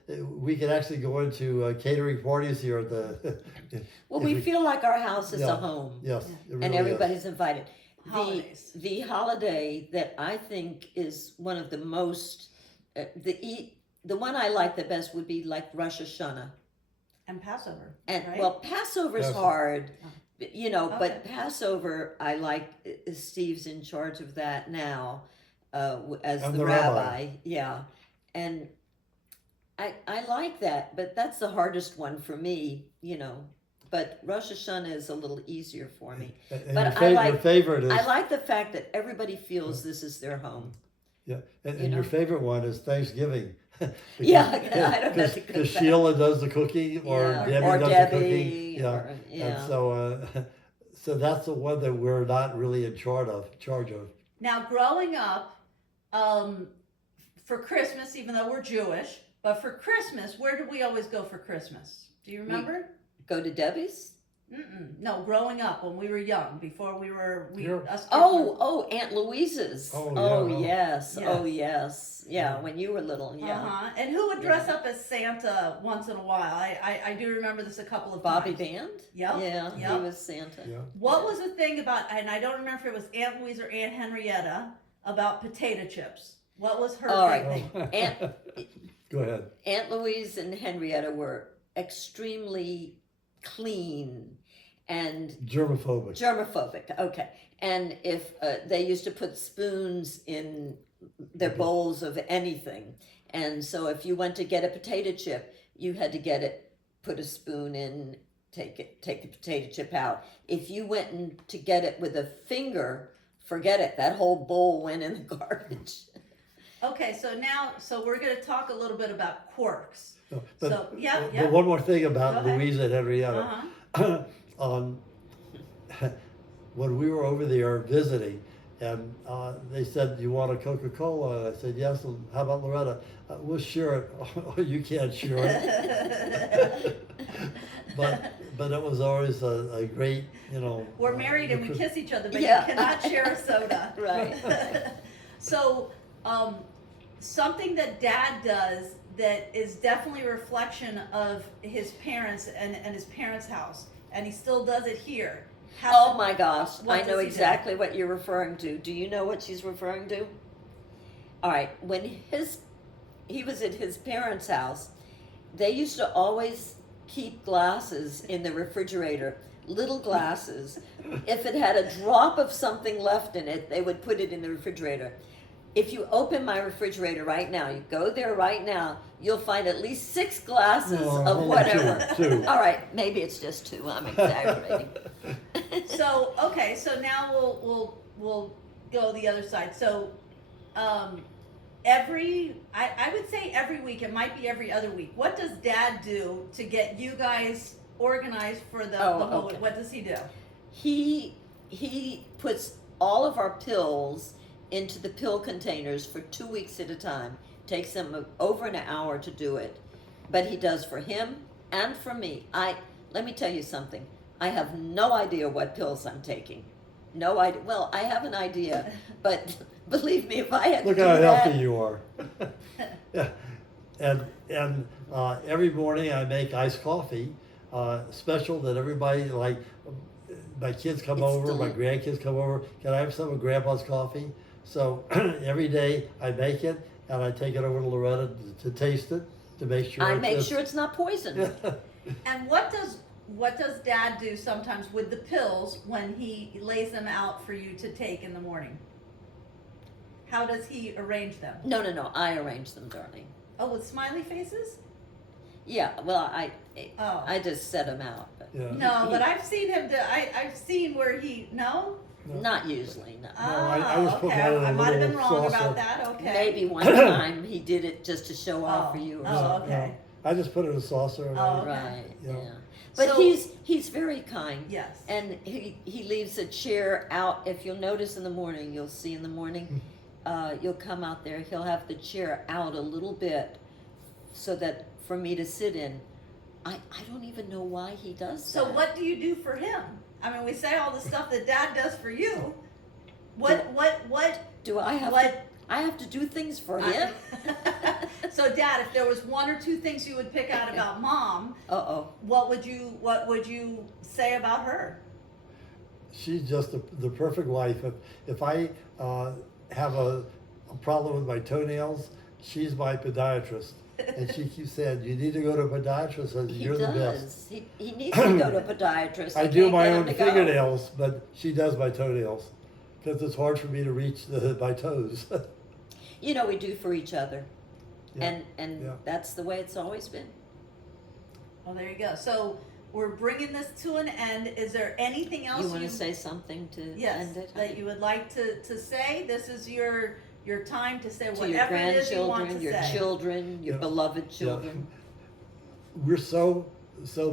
we can actually go into catering parties here at the. well, if we feel like our house is Yeah. a home. Yes, it really And is. everybody's invited. Holidays. The holiday that I think is one of the most the one I like the best would be like Rosh Hashanah. And Passover, And right? well, Passover's Passover. hard, you know, but Okay. Passover, I like, Steve's in charge of that now, as I'm the the rabbi. rabbi. Yeah. And I like that, but that's the hardest one for me, you know. But Rosh Hashanah is a little easier for me. And But your, I like- your favorite is I like the fact that everybody feels this is their home. yeah, and you your know. favorite one is Thanksgiving. Yeah, I don't have to cook Because that. Sheila does the cooking, or Yeah, Debbie or does Debbie, the cooking. Yeah, or- yeah. and so so that's the one that we're not really in charge of. Now, growing up, for Christmas, even though we're Jewish, but for Christmas, where did we always go for Christmas? Do you remember? Go to Debbie's? No, growing up when we were young, before Here. us kids Oh, Aunt Louise's. Oh, Oh, yeah. yes. Yes. Oh, yes. Yeah, when you were little, were, yeah. uh-huh. And who would dress up as Santa once in a while? I do remember this a couple of Bobby times. Band? Yep, Yeah, yep. he was Santa. Yeah. What was the thing about, and I don't remember if it was Aunt Louise or Aunt Henrietta, about potato chips? What was her All big right. thing? Aunt, Go ahead. Aunt Louise and Henrietta were extremely clean and Germophobic. germophobic. Okay. And if they used to put spoons in their bowls of anything. And so if you went to get a potato chip, you had to put a spoon in, take the potato chip out. If you went to get it with a finger, forget it. That whole bowl went in the garbage. Okay, so we're going to talk a little bit about quirks. So, yeah. But one more thing Go about ahead. Louise and Henrietta. Uh-huh. When we were over there visiting, and they said, "You want a Coca-Cola?" I said, "Yes." And how about Loretta? We'll share it. Oh, you can't share it. but it was always a great, you know. We're married and we because- kiss each other, but Yeah. you cannot share a soda. Right. So, something that Dad does that is definitely a reflection of his parents and his parents' house, and he still does it here. Oh my gosh, What I does know he do? exactly what you're referring to. Do you know what she's referring to? All right, when he was at his parents' house, they used to always keep glasses in the refrigerator, little glasses. If it had a drop of something left in it, they would put it in the refrigerator. If you open my refrigerator right now, you go there right now, you'll find at least 6 glasses No, of only whatever. two. All right, maybe it's just 2. I'm exaggerating. So okay, so now we'll go the other side. So, I would say every week. It might be every other week. What does Dad do to get you guys organized for the whole? Okay. What does he do? He puts all of our pills into the pill containers for 2 weeks at a time. Takes him over an hour to do it, but he does for him and for me. Let me tell you something. I have no idea what pills I'm taking. No idea. Well, I have an idea, but believe me, if I had Look to do how that, healthy you are. Yeah. And every morning I make iced coffee, special that everybody, like my kids come It's over, my deli- grandkids come over. Can I have some of Grandpa's coffee? So every day I make it and I take it over to Loretta to taste it to make sure. I it's make just- sure it's not poison. And what does Dad do sometimes with the pills when he lays them out for you to take in the morning? How does he arrange them? No. I arrange them, darling. Oh, with smiley faces? Yeah. Well, Oh. I just set them out. But Yeah. No, but I've seen him do. I've seen where he no. No. Not usually. No. I just put okay. mine in a I might have been little wrong saucer. about that. Okay. Maybe one time he did it just to show off for you or Oh, something. okay. I just put it in a saucer. And Oh, okay. Right. Yeah. Yeah. But So- he's very kind. Yes. And he leaves a chair out. If you'll notice in the morning, you'll see in the morning, you'll come out there. He'll have the chair out a little bit, so that for me to sit in. I don't even know why he does So that. what do you do for him? I mean, we say all the stuff that Dad does for you. What do I have? what- I have to do things for him. So Dad, if there was 1 or 2 things you would pick out about Mom, Uh-oh. what would you say about her? She's just the perfect wife. If I have a problem with my toenails, she's my podiatrist. And she keeps saying, "You need to go to a podiatrist." I said, He "You're the best." does. He needs to go to a podiatrist. I I do can't my get him own to go. fingernails, but she does my toenails because it's hard for me to reach my toes. You know, we do for each other, Yeah, and yeah. that's the way it's always been. Well, there you go. So we're bringing this to an end. Is there anything else You want to say something to yes, end it? that you would like to say? This is your time to say To your whatever it is you want to grandchildren, your say. children, your Yeah. beloved Yeah. children. We're so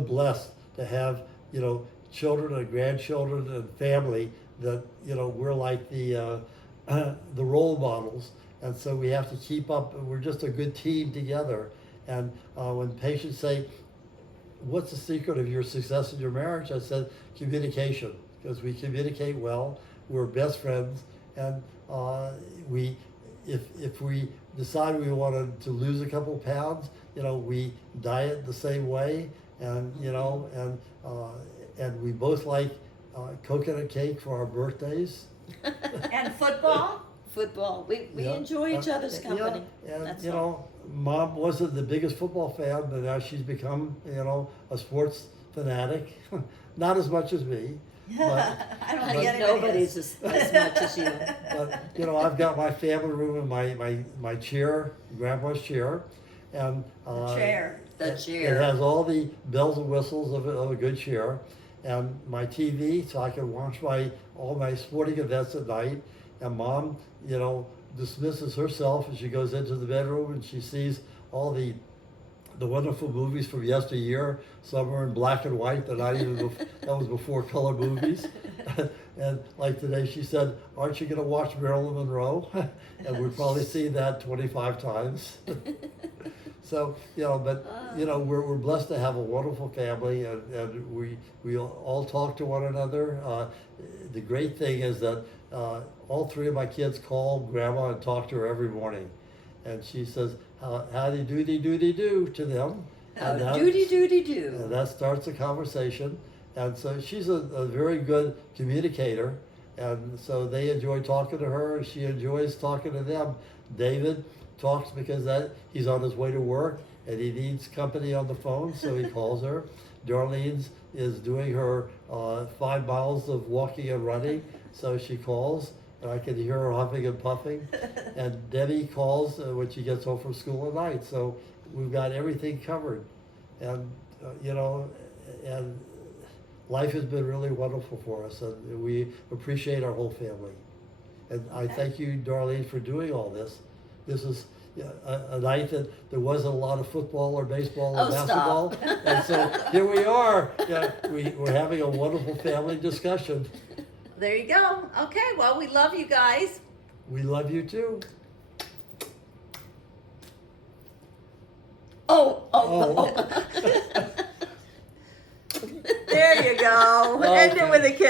blessed to have children and grandchildren and family that we're like the role models, and so we have to keep up. We're just a good team together. And when patients say, "What's the secret of your success in your marriage?" I said, communication, because we communicate well. We're best friends, and if we decide we wanted to lose a couple pounds, we diet the same way, and and we both like coconut cake for our birthdays. And football? Football. We Yeah. enjoy each other's Yeah, company. and That's all. Mom wasn't the biggest football fan, but now she's become a sports fanatic. Not as much as me, but I don't but think anybody Nobody's is. as much as you. but I've got my family room and my chair, grandma's chair, and Chair. The It chair. has all the bells and whistles of a good chair, and my TV, so I can watch all my sporting events at night. And Mom, dismisses herself as she goes into the bedroom and she sees all the wonderful movies from yesteryear. Some are in black and white. They're not even that was before color movies. And like today, she said, "Aren't you going to watch Marilyn Monroe?" And we've probably seen that 25 times. So, we're blessed to have a wonderful family, and we all talk to one another. The great thing is that all three of my kids call Grandma and talk to her every morning. And she says, "Howdy doody doody do" to them. And that- Duty, duty, and do. that starts a conversation. And so she's a very good communicator. And so they enjoy talking to her, and she enjoys talking to them. David talks because he's on his way to work and he needs company on the phone, so he calls her. Darlene's is doing her 5 miles of walking and running, so she calls, and I can hear her huffing and puffing. And Debbie calls when she gets home from school at night, so we've got everything covered. And and life has been really wonderful for us, and we appreciate our whole family. And I thank you, Darlene, for doing all this. This is a night that there wasn't a lot of football or baseball or Oh, basketball. stop. And so here we are. Yeah, we're having a wonderful family discussion. There you go. Okay, well, we love you guys. We love you too. Oh. There you go. End it Okay. with a kiss.